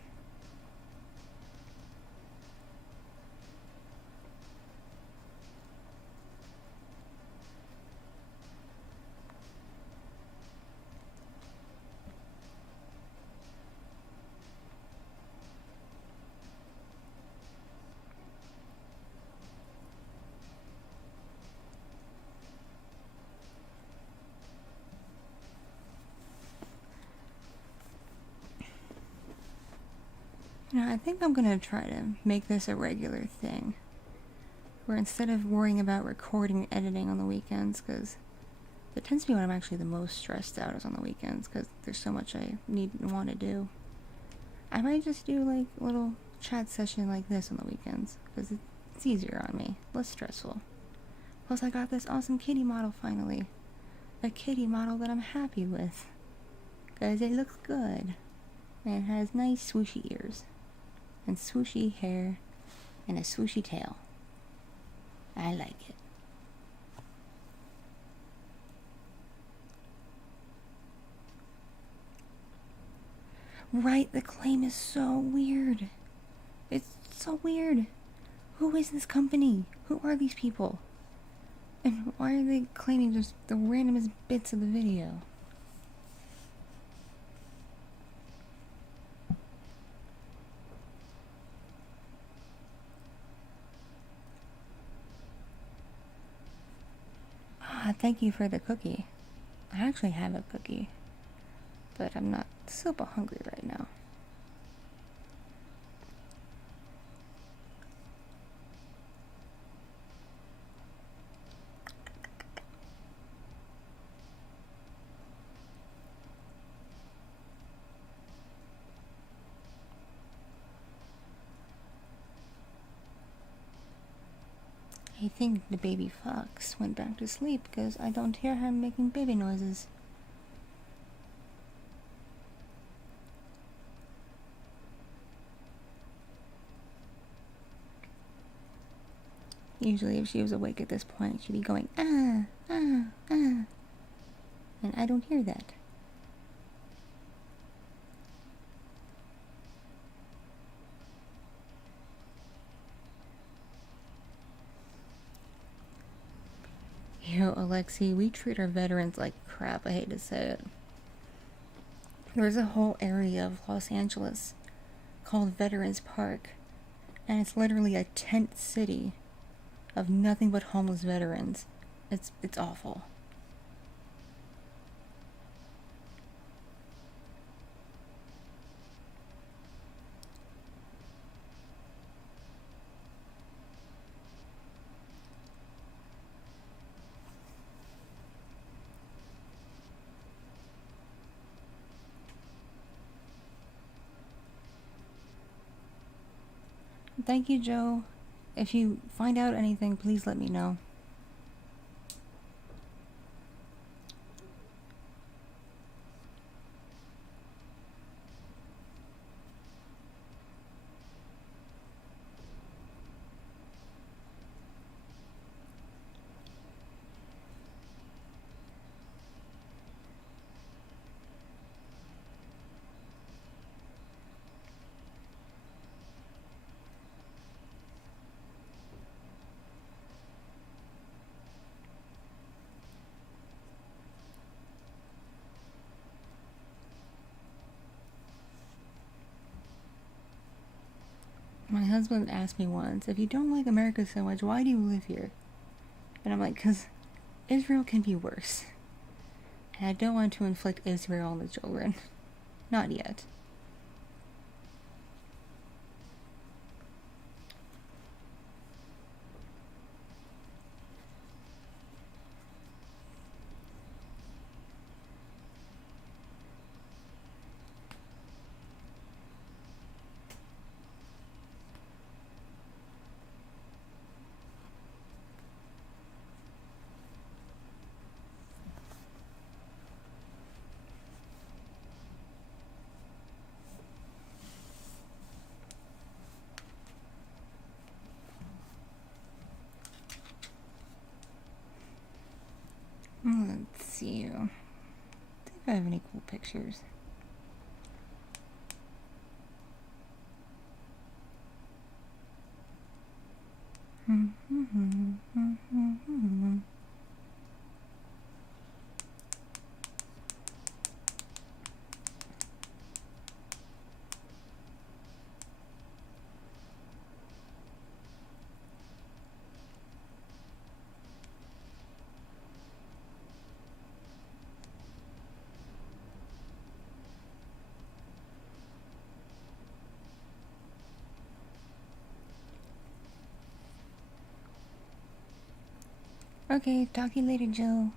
You know, I think I'm gonna try to make this a regular thing, where instead of worrying about recording and editing on the weekends, because it tends to be when I'm actually the most stressed out is on the weekends, because there's so much I need and want to do. I might just do like a little chat session like this on the weekends, because it's easier on me, less stressful. Plus I got this awesome kitty model finally. A kitty model that I'm happy with, because it looks good, and it has nice swooshy ears, and swooshy hair, and a swooshy tail. I like it. Right, the claim is so weird. It's so weird. Who is this company? Who are these people? And why are they claiming just the randomest bits of the video? thank you for the cookie. I actually have a cookie, but I'm not super hungry right now. I think the baby fox went back to sleep because I don't hear him making baby noises. Usually if she was awake at this point, she'd be going, ah, ah, ah. And I don't hear that. Yo, Alexi, we treat our veterans like crap, I hate to say it. There's a whole area of Los Angeles called Veterans Park, and it's literally a tent city of nothing but homeless veterans. It's awful. Thank you, Joe. If you find out anything, please let me know. My husband asked me once, if you don't like America so much, why do you live here? And I'm like, because Israel can be worse. And I don't want to inflict Israel on the children. Not yet. Let's see. I think I have any cool pictures. Okay, talk to you later, Joe.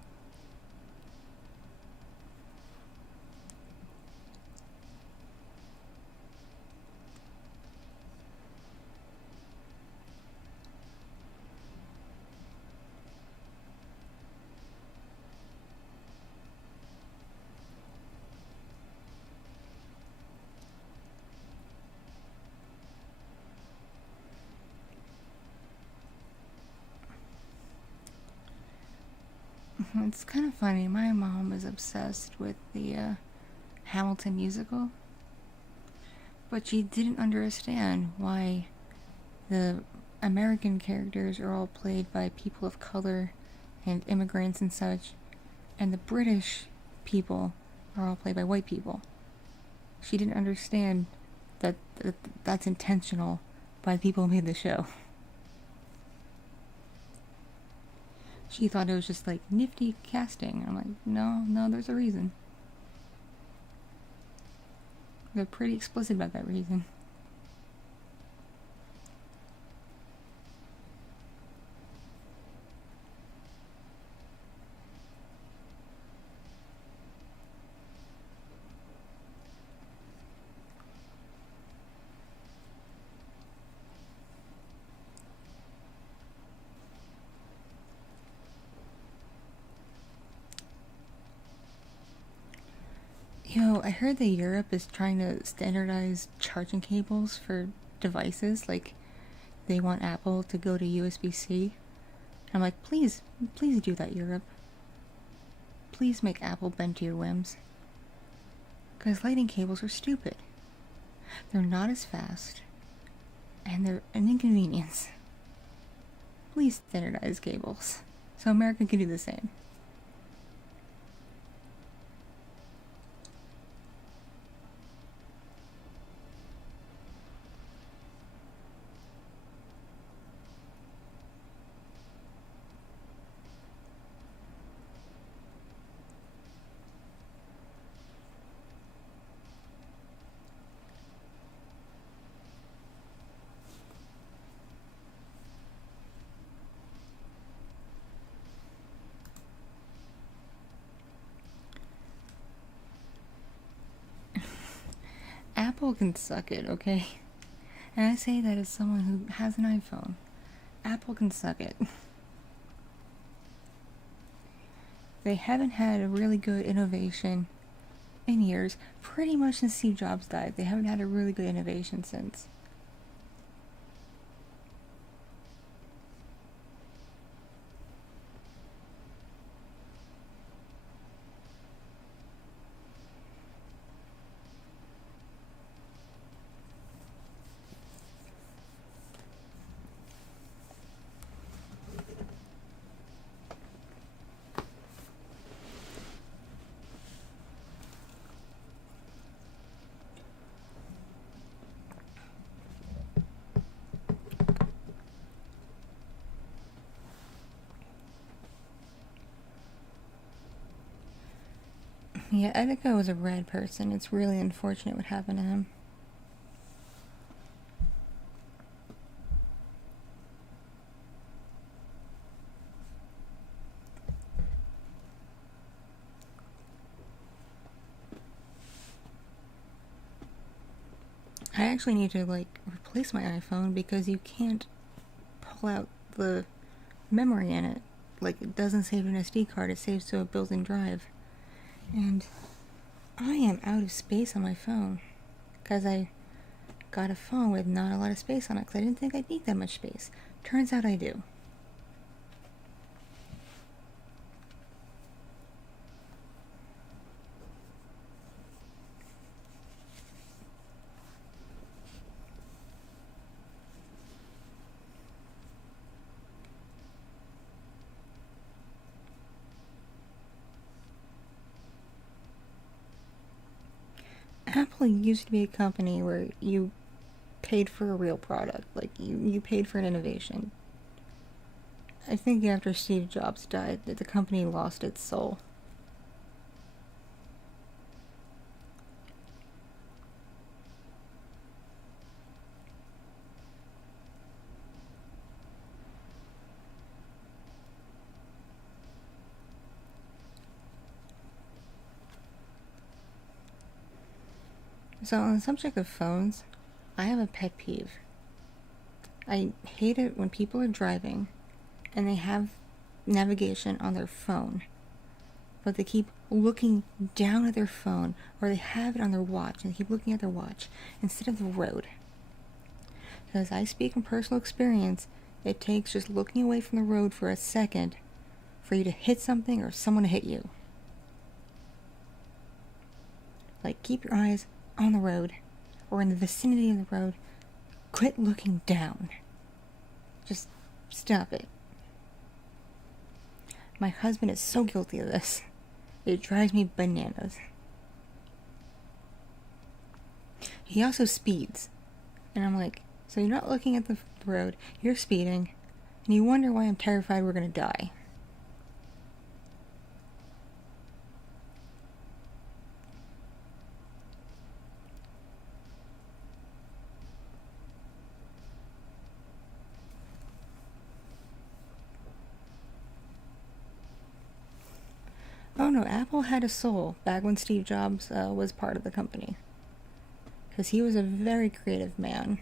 It's kind of funny. My mom is obsessed with the Hamilton musical, but she didn't understand why the American characters are all played by people of color and immigrants and such, and the British people are all played by white people. She didn't understand that that's intentional by the people who made the show. She thought it was just like nifty casting. I'm like, no, there's a reason. They're pretty explicit about that reason. Yo, I heard that Europe is trying to standardize charging cables for devices. Like, they want Apple to go to USB-C. I'm like, please do that, Europe. Please make Apple bend to your whims. Because lightning cables are stupid. They're not as fast. And they're an inconvenience. Please standardize cables. So America can do the same. Apple can suck it, okay? And I say that as someone who has an iPhone. Apple can suck it. They haven't had a really good innovation in years. Pretty much since Steve Jobs died, they haven't had a really good innovation since. Yeah, I think I was a red person. It's really unfortunate what happened to him. I actually need to, replace my iPhone because you can't pull out the memory in it. Like, it doesn't save an SD card, it saves to a built-in drive. And I am out of space on my phone because I got a phone with not a lot of space on it because I didn't think I'd need that much space. Turns out I do. Apple used to be a company where you paid for a real product. Like, you paid for an innovation. I think after Steve Jobs died, the company lost its soul. So, on the subject of phones, I have a pet peeve. I hate it when people are driving and they have navigation on their phone, but they keep looking down at their phone, or they have it on their watch and they keep looking at their watch instead of the road. Because I speak from personal experience, it takes just looking away from the road for a second for you to hit something or someone to hit you. Like, keep your eyes on the road or in the vicinity of the road. Quit looking down. Just stop it. My husband is so guilty of this. It drives me bananas. He also speeds. And I'm like, so you're not looking at the road, you're speeding, and you wonder why I'm terrified we're gonna die. Oh no, Apple had a soul back when Steve Jobs was part of the company. Because he was a very creative man.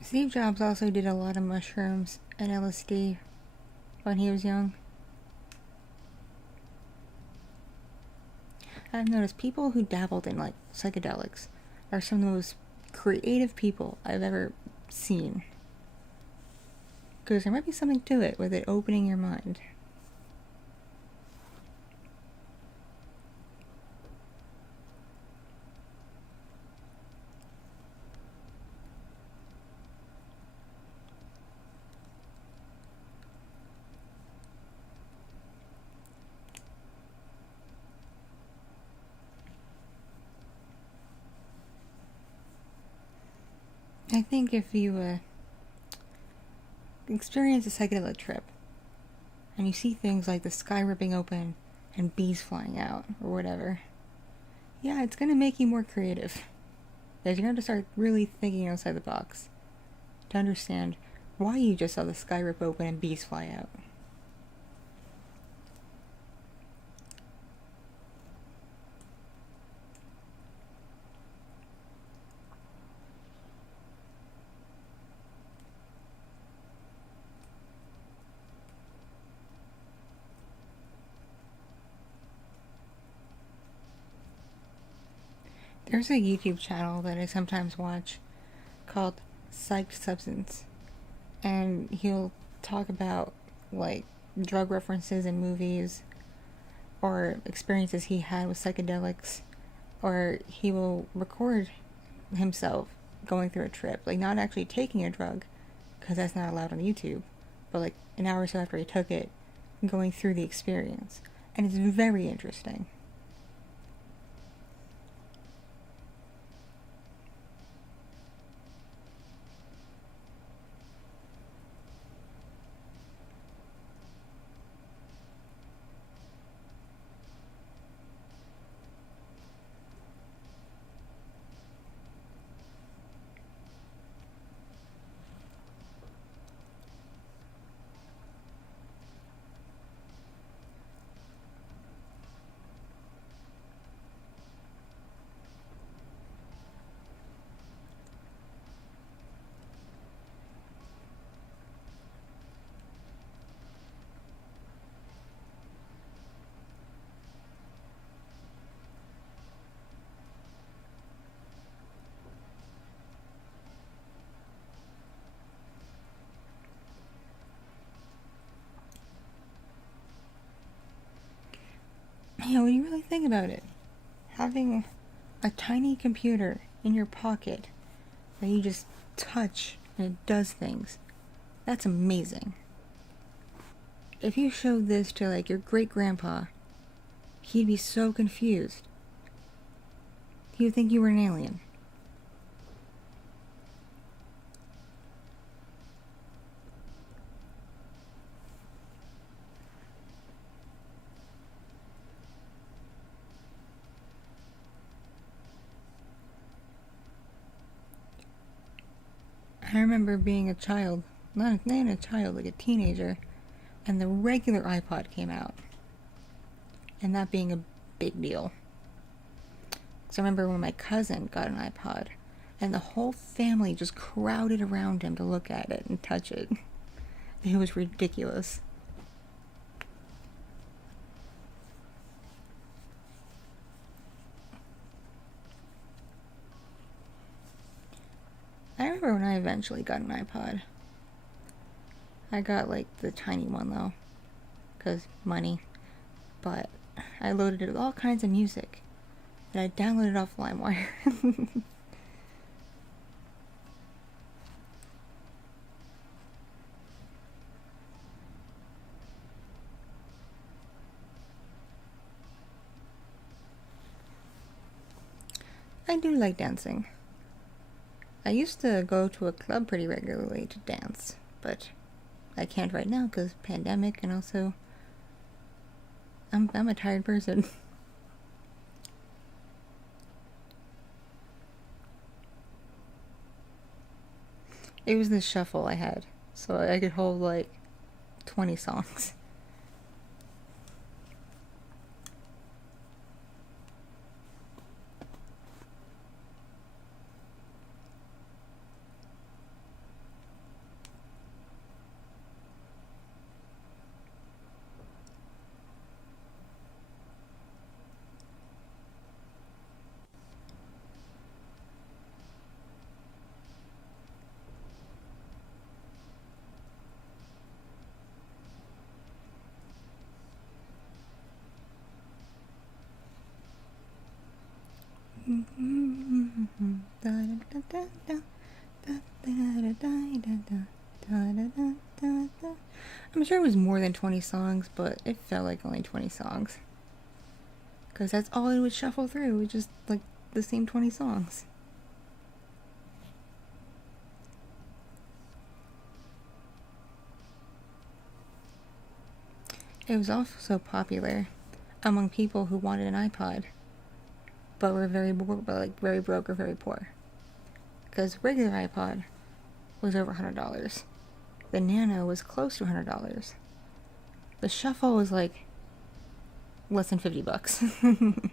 Steve Jobs also did a lot of mushrooms and LSD when he was young. I've noticed people who dabbled in like psychedelics are some of the most creative people I've ever seen. Because there might be something to it with it opening your mind. I think if you experience a psychedelic trip and you see things like the sky ripping open and bees flying out or whatever, yeah, it's gonna make you more creative. Because you're gonna have to start really thinking outside the box to understand why you just saw the sky rip open and bees fly out. There's a YouTube channel that I sometimes watch called Psyched Substance, and he'll talk about like drug references in movies or experiences he had with psychedelics, or he will record himself going through a trip, like not actually taking a drug because that's not allowed on YouTube, but like an hour or so after he took it, going through the experience, and it's very interesting. Yeah, when you really think about it, having a tiny computer in your pocket that you just touch and it does things, that's amazing. If you showed this to like your great grandpa, he'd be so confused. He would think you were an alien. I remember being a child, not even a child, like a teenager, and the regular iPod came out, and that being a big deal. So I remember when my cousin got an iPod, and the whole family just crowded around him to look at it and touch it. It was ridiculous. I remember when I eventually got an iPod. I got like the tiny one though, because money. But I loaded it with all kinds of music that I downloaded off LimeWire. I do like dancing. I used to go to a club pretty regularly to dance, but I can't right now because pandemic, and also I'm a tired person. It was this shuffle I had, so I could hold like 20 songs. I'm sure it was more than 20 songs, but it felt like only 20 songs. Because that's all it would shuffle through, it was just like the same 20 songs. It was also popular among people who wanted an iPod, but were very very broke or very poor. Because regular iPod was over $100. The Nano was close to $100. The Shuffle was like less than $50.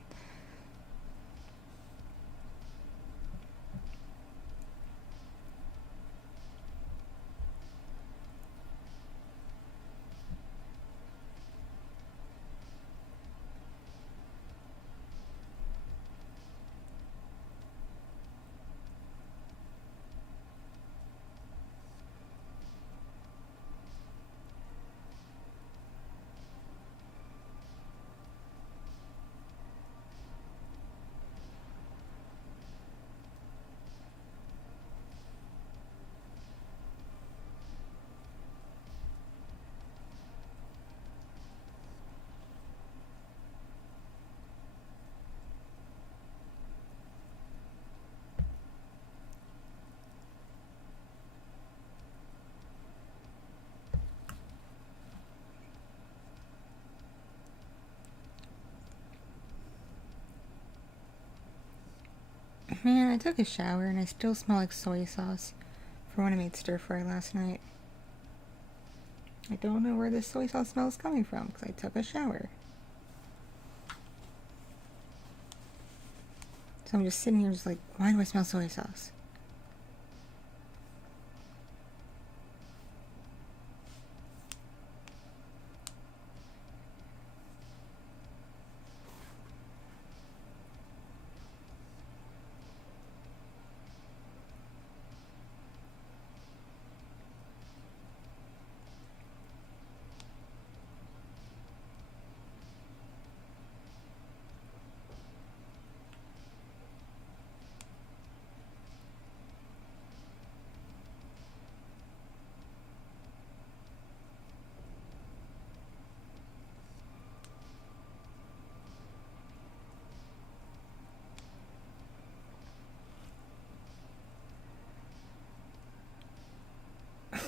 Man, I took a shower and I still smell like soy sauce from when I made stir fry last night. I don't know where this soy sauce smell is coming from because I took a shower. So I'm just sitting here just like, why do I smell soy sauce?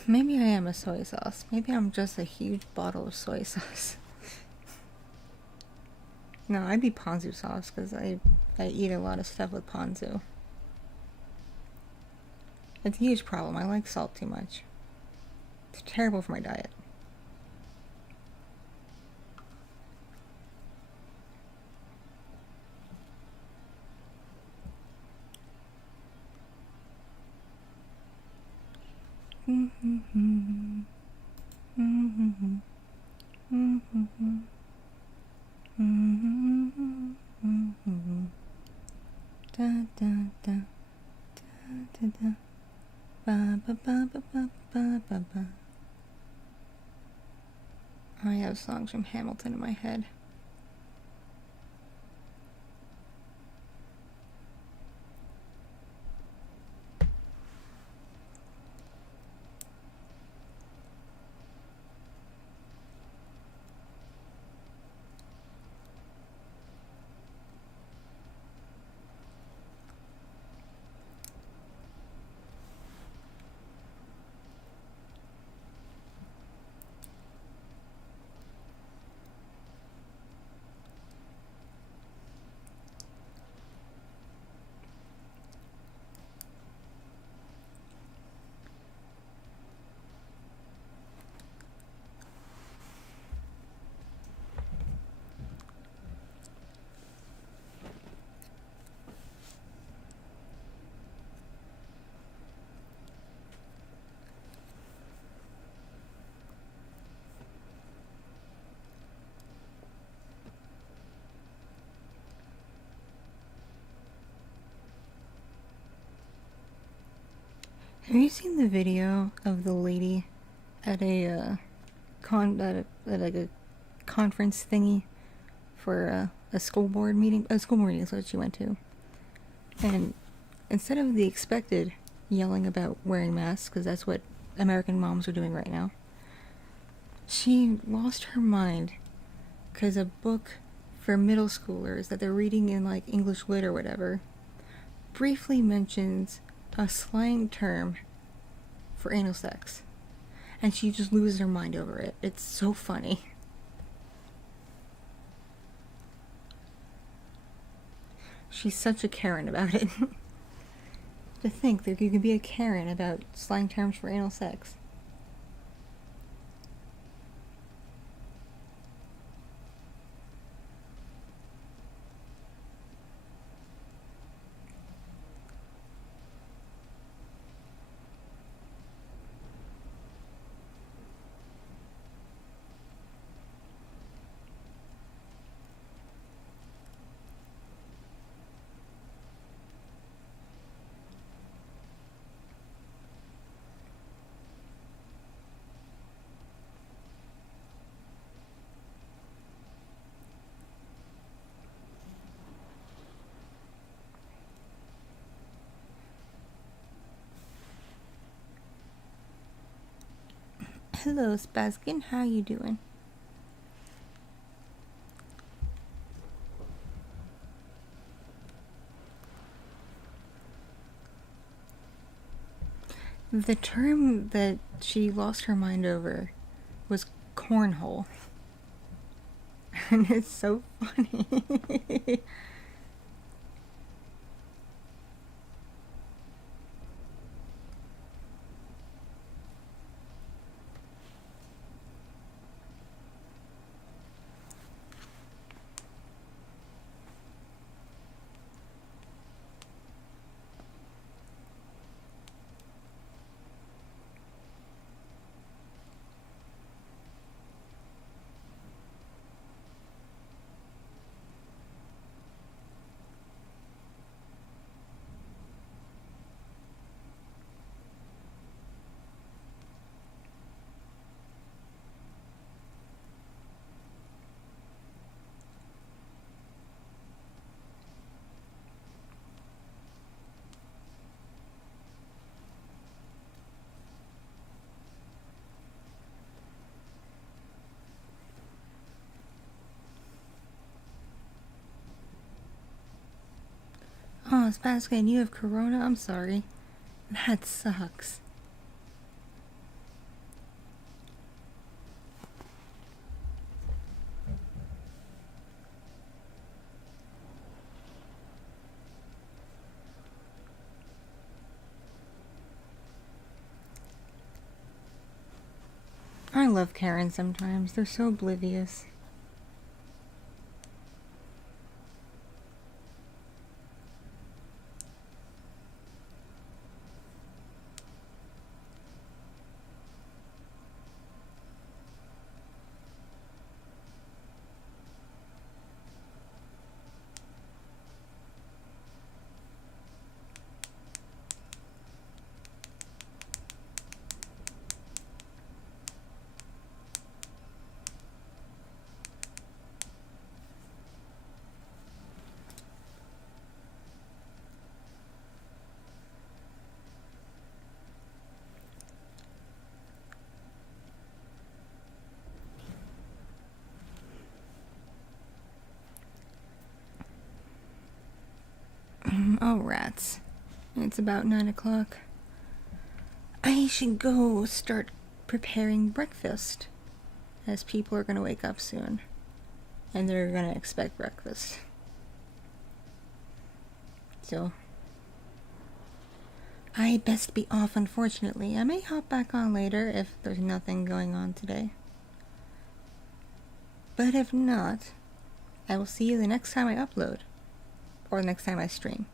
Maybe I am a soy sauce. Maybe I'm just a huge bottle of soy sauce. No, I'd be ponzu sauce because I eat a lot of stuff with ponzu. It's a huge problem. I like salt too much. It's terrible for my diet. I have songs from Hamilton in my head. Have you seen the video of the lady at a like a conference thingy for a school board meeting? A school board meeting is what she went to. And instead of the expected yelling about wearing masks, because that's what American moms are doing right now, she lost her mind because a book for middle schoolers that they're reading in like English lit or whatever briefly mentions a slang term for anal sex. And she just loses her mind over it. It's so funny. She's such a Karen about it. To think that you can be a Karen about slang terms for anal sex. Hello, Spazkin. How you doing? The term that she lost her mind over was cornhole. And it's so funny. Oh, Spazkin, you have corona? I'm sorry. That sucks. I love Karen sometimes. They're so oblivious. Oh, rats. It's about 9 o'clock. I should go start preparing breakfast, as people are going to wake up soon. And they're going to expect breakfast. So, I best be off, unfortunately. I may hop back on later if there's nothing going on today. But if not, I will see you the next time I upload. Or the next time I stream.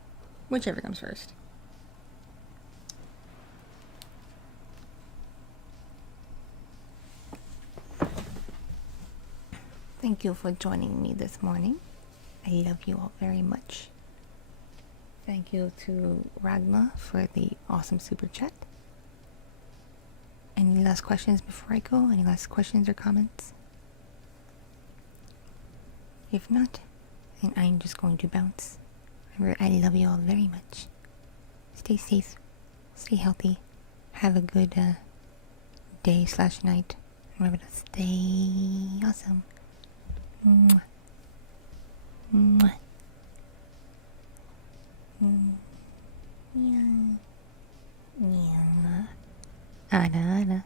Whichever comes first. Thank you for joining me this morning. I love you all very much. Thank you to Ragna for the awesome super chat. Any last questions before I go? Any last questions or comments? If not, then I'm just going to bounce. Remember, I love you all very much. Stay safe. Stay healthy. Have a good day/night. Remember to stay awesome. Mwah. Mwah. Yeah. Yeah. Ada, ada.